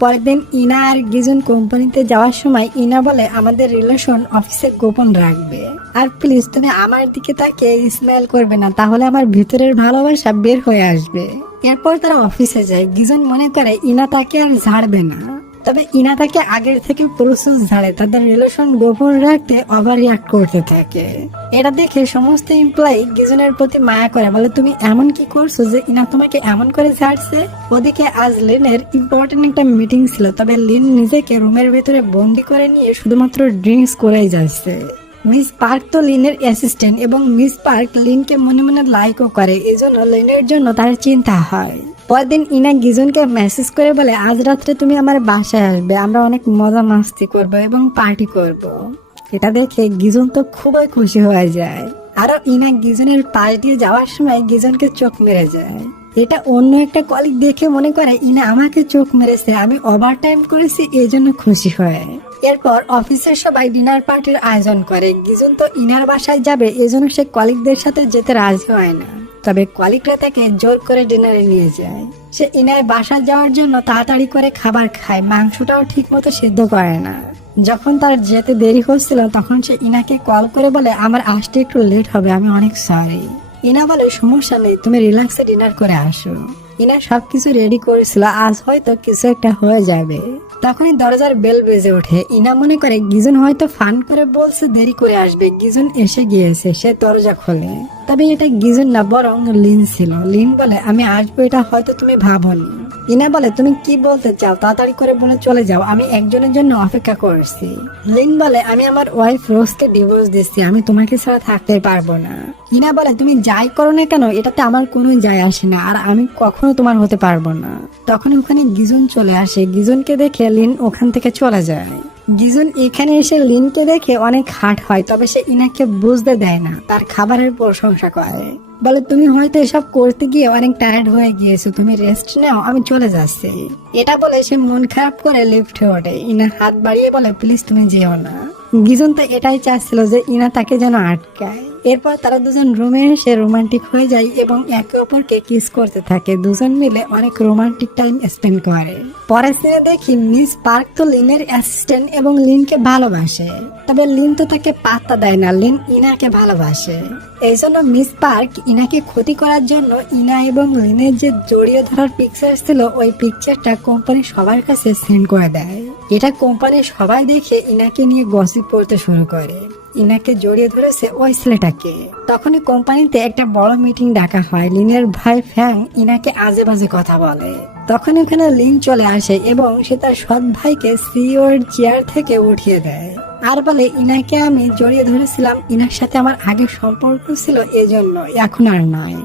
পরের দিন ইনা আর গিজুন কোম্পানিতে যাওয়ার সময় ইনা বলে, আমাদের রিলেশন অফিসে গোপন রাখবে, আর প্লিজ তুমি আমার দিকে তাকে স্মাইল করবে না, তাহলে আমার ভিতরের ভালোবাসা বের হয়ে আসবে। এরপর তারা অফিসে যায়। গিজুন মনে করে ইনা তাকে আর ঝাড়বে না, তবে ইনা তাকে আগের থেকে প্রচুর ঝাড়ে। তাদের রিলেশন গোপন রাখতে ওভার রিয়াক্ট করতে থাকে। এটা দেখে সমস্ত এমপ্লয়ি গিজুনের প্রতি মায়া করে, বলে তুমি এমন কি করছো যে ইনা তোমাকে এমন করে ঝাড়ছে। ওদিকে আজ লিনের ইম্পর্টেন্ট একটা মিটিং ছিল, তবে লিন নিজেকে রুমের ভেতরে বন্দি করে নিয়ে শুধুমাত্র ড্রিঙ্কস করেই যাচ্ছে। মিস পার্ক তো লিনের অ্যাসিস্ট্যান্ট এবং মিস পার্ক লিনকে মনে মনে লাইকও করে, এজন্য লিনের জন্য তার চিন্তা হয়। পরদিন ইনা গিজুনকে মেসেজ করে বলে, আজ রাত্রে তুমি আমার বাসায় আসবে, আমরা অনেক মজা মাস্তি করব এবং পার্টি করব। এটা দেখে গিজুন তো খুবই খুশি হয়ে যায়। আরো ইনা গিজুনের পাশ দিয়ে যাওয়ার সময় গিজুনকে চোখ মেরে যায়। এটা অন্য একটা কলিগ দেখে মনে করে ইনা আমাকে চোখ মেরেছে, আমি ওভার টাইম করেছি, এই জন্য খুশি হয়। এরপর অফিসের সবাই ডিনার পার্টির আয়োজন করে। গিজুন তো ইনার বাসায় যাবে, এজন্য সে কলিগদের সাথে যেতে রাজি হয় না, তবে কলিগরা তাকে জোর করে ডিনারে নিয়ে যায়। সে ইনার বাসায় যাওয়ার জন্য তাড়াতাড়ি করে খাবার খায়, মাংসটাও ঠিক মতো সিদ্ধ করে না। যখন তার যেতে দেরি হচ্ছিল তখন সে ইনাকে কল করে বলে, আমার আসতে একটু লেট হবে, আমি অনেক সরি। ইনা বলে, সমস্যা নেই, তুমি রিল্যাক্সে ডিনার করে আসো। ইনা সবকিছু রেডি করেছিল, আজ হয়তো কিছু একটা হয়ে যাবে। তখনই দরজার বেল বেজে ওঠে। ইনা মনে করে গিজুন হয়তো ফান করে বলছে দেরি করে আসবে। গিজুন এসে গিয়েছে, সে দরজা খোলে, তবে এটা গিজুন না বরং লিন ছিল। লিন বলে, আমি আসবো, এটা হয়তো তুমি ভাবনি। ইনা বলে তুমি কি বলতে চাও, তাড়াতাড়ি করে বলে চলে যাও, আমি একজনের জন্য অপেক্ষা করছি। লিন বলে আমি আমার ওয়াইফ রোজকে ডিভোর্স দিচ্ছি, আমি তোমাকে ছাড়া থাকতে পারবো না। ইনা বলে তুমি যাই করো না কেন এটাতে আমার কোনো যায় আসে না, আর আমি কখনো তোমার হতে পারবো না। তখন ওখানে গিজুন চলে আসে, গিজুনকে দেখে লিন ওখান থেকে চলে যায়। গিজুন এখানে এসে লিনকে দেখে অনেক হার্ট হয়, তবে সে ইনাকে বুঝতে দেয় না, তার খাবারের প্রশংসা করে। বলে তুমি হয়তো এসব করতে গিয়ে অনেক টায়ার্ড হয়ে গিয়েছো, তুমি রেস্ট নাও, আমি চলে যাচ্ছি। এটা বলে সে মন খারাপ করে লিফটে ওঠে। ইনা হাত বাড়িয়ে বলে প্লিজ তুমি যেও না। গিজুন তো এটাই চাচ্ছিল যে ইনা তাকে যেন আটকায়। এরপর তারা দুজন রুমে এসে রোমান্টিক হয়ে যায় এবং একে অপরকে কিস করতে থাকে। দুজন মিলে অনেক রোমান্টিক টাইম স্পেন্ড করে। পরের সিনে দেখি মিস পার্ক তো লিনের অ্যাসিস্ট্যান্ট এবং লিনকে ভালোবাসে, তবে লিন তো তাকে পাত্তা দেয় না, লিন ইনাকে ভালোবাসে। এই জন্য মিস পার্ক ইনাকে ক্ষতি করার জন্য ইনা এবং লিনের যে জড়িয়ে ধরার পিকচার ছিল ওই পিকচারটা কোম্পানি সবার কাছে সেন্ড করে দেয়। এটা কোম্পানির সবাই দেখে ইনাকে নিয়ে গসিপ করতে শুরু করে। ইনাকে জড়িয়ে ধরেছে ওই ছেলেটাকে। তখনই কোম্পানিতে একটা বড় মিটিং ডাকা হয়। লিনের ভাই ফ্যাং ইনাকে আজে বাজে কথা বলে। তখন ওখানে লিন চলে আসে এবং সে তার সৎ ভাইকে সিইওর চেয়ার থেকে উঠিয়ে দেয় আর বলে ইনাকে আমি জড়িয়ে ধরেছিলাম, ইনার সাথে আমার আগে সম্পর্ক ছিল, এজন্য এখন আর নয়।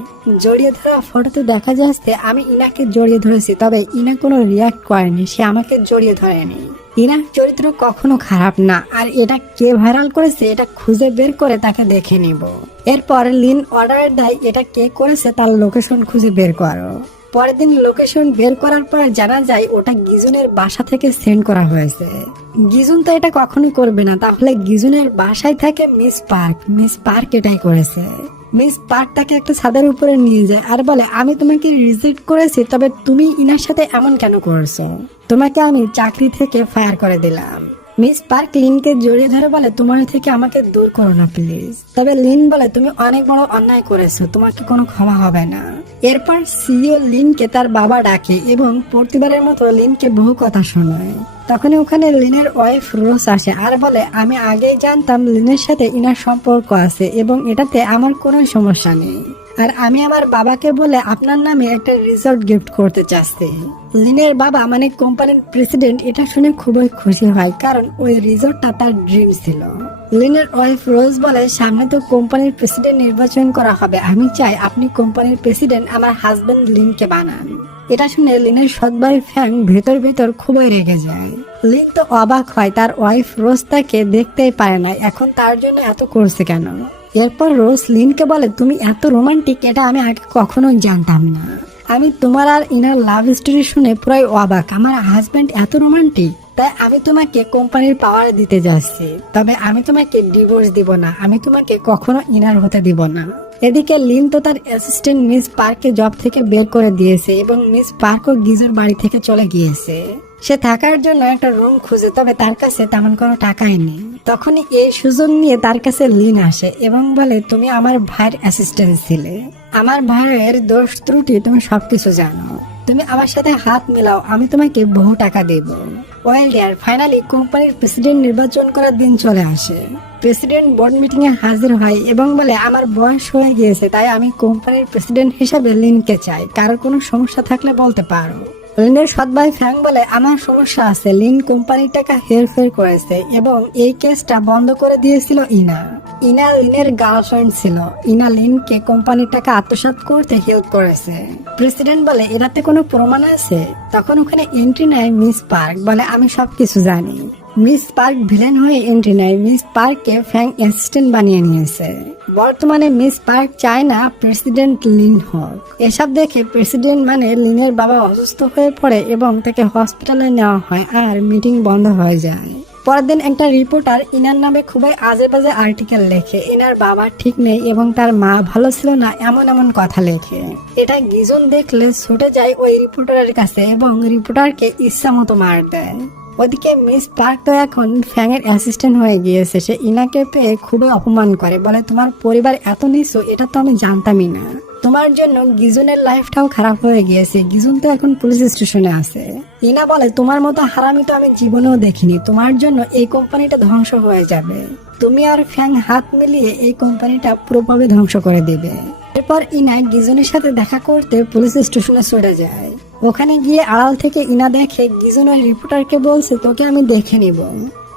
জড়িয়ে ধরা ফটোতে দেখা যাচ্ছে আমি ইনাকে জড়িয়ে ধরেছি, তবে ইনা কোনো রিয়াক্ট করেনি, সে আমাকে জড়িয়ে ধরেনি। ইনার চরিত্র কখনো খারাপ না, আর এটা কে ভাইরাল করেছে এটা খুঁজে বের করে তাকে দেখে নিব। এরপর লিন অর্ডার দেয় এটা কে করেছে তার লোকেশন খুঁজে বের করো। পরের দিন লোকেশন বের করার পর জানা যায় ওটা গিজুনের বাসা থেকে সেন্ড করা হয়েছে। গিজুন তো এটা কখনোই করবে না, তাহলে গিজুনের বাসায় থাকে মিস পার্ক। মিস পার্ক এটাই করেছে। মিস পার্ক তাকে একটা ছাদের উপরে নিয়ে যায় আর বলে আমি তোমাকে রিজেক্ট করেছি, তবে তুমি ইনার সাথে এমন কেন করছো, তোমাকে আমি চাকরি থেকে ফায়ার করে দিলাম। মিস পার্ক লিনকে জড়িয়ে ধরে বলে তোমার থেকে আমাকে দূর করো না প্লিজ। তবে লিন বলে তুমি অনেক বড় অন্যায় করেছো, তোমাকে কোনো ক্ষমা হবে না। এরপর সিইও লিনকে তার বাবা ডাকে এবং প্রতিবারের মতো লিনকে বহু কথা শোনায়। তখন ওখানে লিনের ওয়াইফ রোজ আসে আর বলে আমি আগেই জানতাম লিনের সাথে ইনার সম্পর্ক আছে এবং এটাতে আমার কোনো সমস্যা নেই, আর আমি আমার বাবাকে বলে আপনার নামে একটা রিসর্ট গিফট করতে চাচ্ছি। লিনের বাবা মানে কোম্পানির প্রেসিডেন্ট এটা শুনে খুবই খুশি হয়, কারণ ওই রিসর্টটা তার ড্রিম ছিল। লিনের ওয়াইফ রোজ বলে সামনে তো কোম্পানির প্রেসিডেন্ট নির্বাচন করা হবে, আমি চাই আপনি কোম্পানির প্রেসিডেন্ট আমার হাজবেন্ড লিনকে বানান। এটা শুনে লিনের সৎ ভাই ফ্যাং ভেতর ভেতর খুবই রেগে যায়। লিন তো অবাক হয়, তার ওয়াইফ রোজ তাকে দেখতেই পারে না, এখন তার জন্য এত করছে কেন। এরপর রোজ লিনকে বলে তুমি এত রোমান্টিক এটা আমি আগে কখনো জানতাম না, আমি তোমার আর ইনার লাভ স্টোরি শুনে পুরাই অবাক, আমার হাজবেন্ড এত রোমান্টিক, তাই আমি তোমাকে কোম্পানির পাওয়ার দিতে যাচ্ছি, তবে আমি তোমাকে ডিভোর্স দিব না, আমি তোমাকে কখনো ইনার হতে দিব না। এদিকে লিন তো তার অ্যাসিস্ট্যান্ট মিস পার্ককে জব থেকে বের করে দিয়েছে এবং মিস পার্কও গিজুর বাড়ি থেকে চলে গিয়েছে। সে থাকার জন্য একটা রুম খুঁজে, তবে তার কাছে তেমন কোনো টাকাই নেই। তখনই এই সুযোগ নিয়ে তার কাছে লিন আসে এবং বলে তুমি আমার ভাইয়ের অ্যাসিস্ট্যান্ট ছিলে, আমার ভাইয়ের দোষ ত্রুটি তুমি সবকিছু জানো, তুমি আমার সাথে হাত মিলাও, আমি তোমাকে বহু টাকা দেব। ওয়েল ডিয়ার, ফাইনালি কোম্পানির প্রেসিডেন্ট নির্বাচন করার দিন চলে আসে। প্রেসিডেন্ট বোর্ড মিটিং এ হাজির হয় এবং বলে আমার বয়স হয়ে গিয়েছে, তাই আমি কোম্পানির প্রেসিডেন্ট হিসাবে লিনকে চাই, কারোর কোনো সমস্যা থাকলে বলতে পারো। লিনের সৎ ভাই ফ্যাং বলে আমার সমস্যা আছে, লিন কোম্পানির টাকা হেরফের করেছে এবং এই কেসটা বন্ধ করে দিয়েছিল ইনা। ইনা লিনের গার্লফ্রেন্ড ছিল, ইনা লিনকে কোম্পানির টাকা আত্মসাৎ করতে হেল্প করেছে। প্রেসিডেন্ট বলে এটাতে কোনো প্রমাণ আছে? তখন ওখানে এন্ট্রি নেয় মিস পার্ক, বলে আমি সবকিছু জানি। মিস পার্ক ভিলেন হয়ে এন্ট্রি নেয়, মিস পার্ককে ফ্যাং অ্যাসিস্ট্যান্ট বানিয়ে নিয়েছে। বর্তমানে মিস পার্ক চায় না প্রেসিডেন্ট লিন হোক। এসব দেখে প্রেসিডেন্ট মানে লিনের বাবা অসুস্থ হয়ে পড়ে এবং তাকে হসপিটালে নেওয়া হয় আর মিটিং বন্ধ হয়ে যায়। পরের দিন একটা রিপোর্টার ইনার নামে খুবই আজে বাজে আর্টিকেল লেখে, ইনার বাবা ঠিক নেই এবং তার মা ভালো ছিল না, এমন এমন কথা লেখে। এটা গিজুন দেখলে ছুটে যায় ওই রিপোর্টারের কাছে এবং রিপোর্টারকে ইচ্ছা মতো মার দেয়। ওদিকে মিস পার্ক তো এখন ফ্যাং এর অ্যাসিস্ট্যান্ট হয়ে গিয়েছে, সে ইনাকে পেয়ে খুবই অপমান করে, বলে তোমার পরিবার এত নিচু এটা তো আমি জানতামই না, তোমার জন্য গিজুনের লাইফটাও খারাপ হয়ে গিয়েছে, গিজুন তো এখন পুলিশ স্টেশনে আছে। ইনা বলে তোমার মতো হারামি তো আমি জীবনেও দেখিনি, তোমার জন্য এই কোম্পানিটা ধ্বংস হয়ে যাবে, তুমি আর ফ্যাং হাত মিলিয়ে এই কোম্পানিটা পুরোপুরি ধ্বংস করে দেবে। এরপর ইনা গিজুনের সাথে দেখা করতে পুলিশ স্টেশনে চলে যায়। ওখানে গিয়ে আড়াল থেকে ইনা দেখে গিজুন ওই রিপোর্টারকে বলছে তোকে আমি দেখে নিব,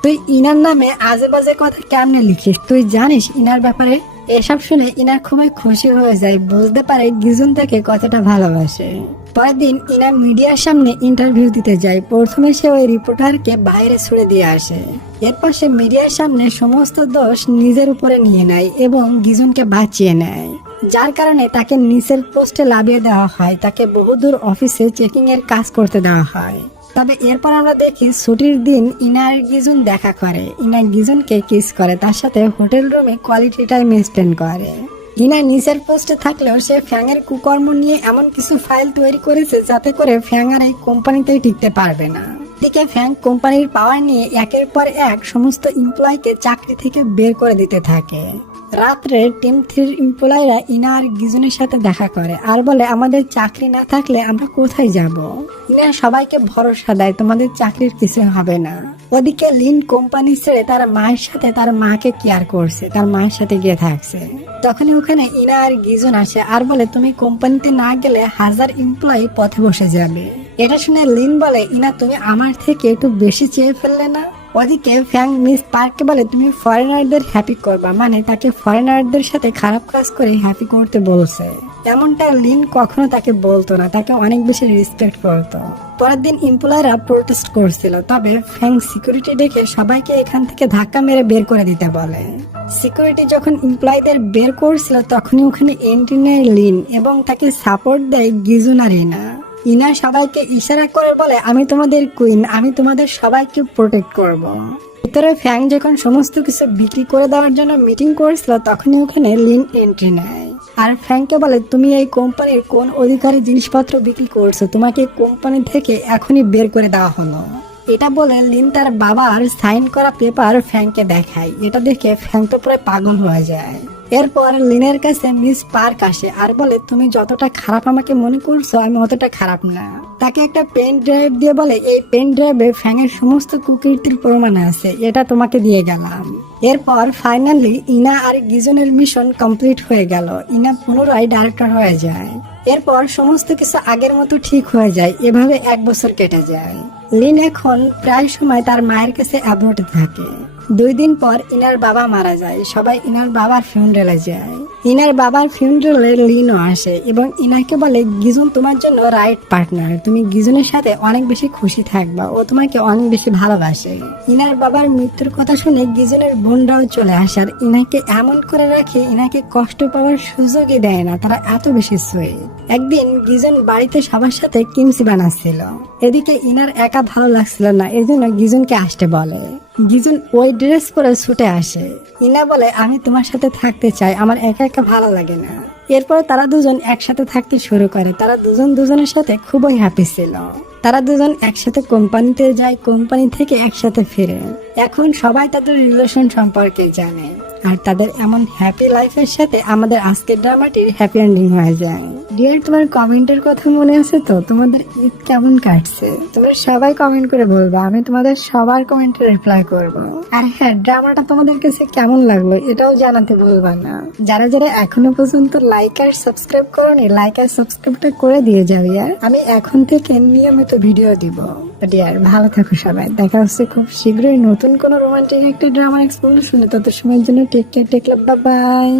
তুই ইনার নামে আজে বাজে কথা কেমনে লিখিস, তুই জানিস ইনার ব্যাপারে। এসব শুনে ইনা খুবই খুশি হয়ে যায়, বুঝতে পারে গিজুন তাকে কতটা ভালোবাসে। পরের দিন ইনা মিডিয়ার সামনে ইন্টারভিউ দিতে যায়। প্রথমে সে ওই রিপোর্টারকে বাইরে ছুড়ে দিয়ে আসে, এরপর সে মিডিয়ার সামনে সমস্ত দোষ নিজের উপরে নিয়ে নেয় এবং গিজুনকে বাঁচিয়ে নেয়, যার কারণে তাকে নিচের পোস্টে লাভিয়ে দেওয়া হয়, তাকে বহুদূর অফিসে চেকিং এর কাজ করতে দেওয়া হয়। তবে এরপর আমরা দেখি ছুটির দিন ইনা আর গিজুন দেখা করে, ইনা গিজুনকে কিস করে, তার সাথে হোটেল রুমে কোয়ালিটি টাইম স্পেন্ড করে। ইনা নিচের পোস্টে থাকলেও সে ফ্যাং এর কুকর্ম নিয়ে এমন কিছু ফাইল তৈরি করেছে যাতে করে ফ্যাং আর এই কোম্পানিতেই টিকতে পারবে না। দিকে ফ্যাং কোম্পানির পাওয়ার নিয়ে একের পর এক সমস্ত এমপ্লয়কে চাকরি থেকে বের করে দিতে থাকে। রাত্রে টিম 3 এমপ্লয়িরা ইনা আর গিজুনের সাথে দেখা করে আর বলে আমাদের চাকরি না থাকলে আমরা কোথায় যাব। ইনা সবাইকে ভরসা দেয় তোমাদের চাকরির কিছু হবে না। ওদিকে লিন কোম্পানি ছেড়ে তার মায়ের সাথে তার মাকে কেয়ার করছে, তার মায়ের সাথে গিয়ে থাকছে। তখনই ওখানে ইনা আর গিজুন আসে আর বলে তুমি কোম্পানিতে না গেলে 1000 এমপ্লয়ি পথে বসে যাবে। এটা শুনে লিন বলে ইনা তুমি আমার থেকে একটু বেশি চেয়ে ফেললে না। ওদিকে ফ্যাং মিস পার্ককে বলে তুমি ফরেনারদের হ্যাপি করবা, মানে তাকে ফরেনারদের সাথে খারাপ কাজ করে হ্যাপি করতে বলছে। এমনটা লিন কখনো তাকে বলতো না, তাকে অনেক বেশি রেসপেক্ট করতো। পরের দিন এমপ্লয়িরা প্রোটেস্ট করছিল, তবে ফ্যাং সিকিউরিটি ডেকে সবাইকে এখান থেকে ধাক্কা মেরে বের করে দিতে বলে। সিকিউরিটি যখন এমপ্লয়ীদের বের করছিল তখনই ওখানে এন্ট্রি নেয় লিন এবং তাকে সাপোর্ট দেয় গিজুন আর ইনা। ইনা সবাইকে ইশারা করে বলে আমি তোমাদের কুইন, আমি তোমাদের সবাইকে প্রোটেক্ট করব। ভিতরে ফ্যাং যখন সমস্ত কিছু বিক্রি করে দেওয়ার জন্য মিটিং করেছিল তখনই ওখানে লিন এন্ট্রি নেয় আর ফ্যাংকে বলে তুমি এই কোম্পানির কোন অধিকারী জিনিসপত্র বিক্রি করছো, তোমাকে কোম্পানি থেকে এখনই বের করে দেওয়া হলো। এটা বলে লিন তার বাবার সাইন করা পেপার ফ্যাংকে দেখায়। এটা দেখে ফ্যাং তো প্রায় পাগল হয়ে যায়। এরপর লিনের কাছে মিস পার্ক আসে আর বলে তুমি যতটা খারাপ আমাকে মনে করছো আমি অতটা খারাপ না। তাকে একটা পেন ড্রাইভ দিয়ে বলে এই পেন ড্রাইভে ফ্যাং এর সমস্ত কুকীর্তির প্রমাণ আছে, এটা তোমাকে দিয়ে গেলাম। এরপর ফাইনালি ইনা আর গিজনের মিশন কমপ্লিট হয়ে গেল, ইনা পুনরায় ডাইরেক্টর হয়ে যায়। এরপর সমস্ত কিছু আগের মতো ঠিক হয়ে যায়। এভাবে 1 বছর কেটে যায়। লিন এখন প্রায় সময় তার মায়ের কাছে অ্যাব্রোডে থাকে। 2 দিন পর ইনার বাবা মারা যায়, সবাই ইনার বাবার ফিউনারালে যায়। ইনার বাবার ফিউনারালে লিনও আসে এবং ইনাকে বলে গিজুন তোমার জন্য রাইট পার্টনার, তুমি গিজুনের সাথে অনেক বেশি খুশি থাকবা, ও তোমাকে অনেক বেশি ভালোবাসে। ইনার বাবার মৃত্যুর কথা শুনে গিজুনের বোনরাও চলে আসে আর ইনাকে এমন করে রাখে ইনাকে কষ্ট পাওয়ার সুযোগই দেয় না, তারা এত বেশি সুইট। একদিন গিজুন বাড়িতে সবার সাথে কিমচি বানাচ্ছিল, এদিকে ইনার একা ভালো লাগছিল না, এজন্য গিজুনকে আসতে বলে। গিজুন ওই ড্রেস পরে ছুটে আসে। ইনা বলে আমি তোমার সাথে থাকতে চাই, আমার একা একা ভালো লাগে না। এরপর তারা দুজন একসাথে থাকতে শুরু করে। তারা দুজন দুজনের সাথে খুবই হ্যাপি ছিল। তারা দুজন একসাথে কোম্পানিতে যায়, কোম্পানি থেকে একসাথে ফিরে। এখন সবাই তাদের রিলেশন সম্পর্কে জানে আর তাদের এমন হ্যাপি লাইফের সাথে আমাদের আজকের ড্রামাটির হ্যাপি এন্ডিং হয়ে যায়। ডিয়ার তোমার কমেন্টের কথা মনে আছে তো? তোমাদের ঈদ কেমন কাটছে? তোমরা সবাই কমেন্ট করে বলবা, আমি তোমাদের সবার কমেন্টে রিপ্লাই করব। আর হ্যাঁ, ড্রামাটা তোমাদের কাছে কেমন লাগলো এটাও জানাতে ভুলবা না। যারা যারা এখনো পর্যন্ত লাইক আর সাবস্ক্রাইব করোনি, লাইক আর সাবস্ক্রাইবটা করে দিয়ে যাবে। আর আমি এখন থেকে নিয়মিত ভিডিও দিব। ডিয়ার ভালো থাকো সবাই, দেখা হচ্ছে খুব শীঘ্রই নতুন কোনো রোমান্টিক একটা ড্রামা এক্সপ্লোরেশনে। তত সময়ের জন্য টেক কেয়ার, টেক লাভ, বাই বাই।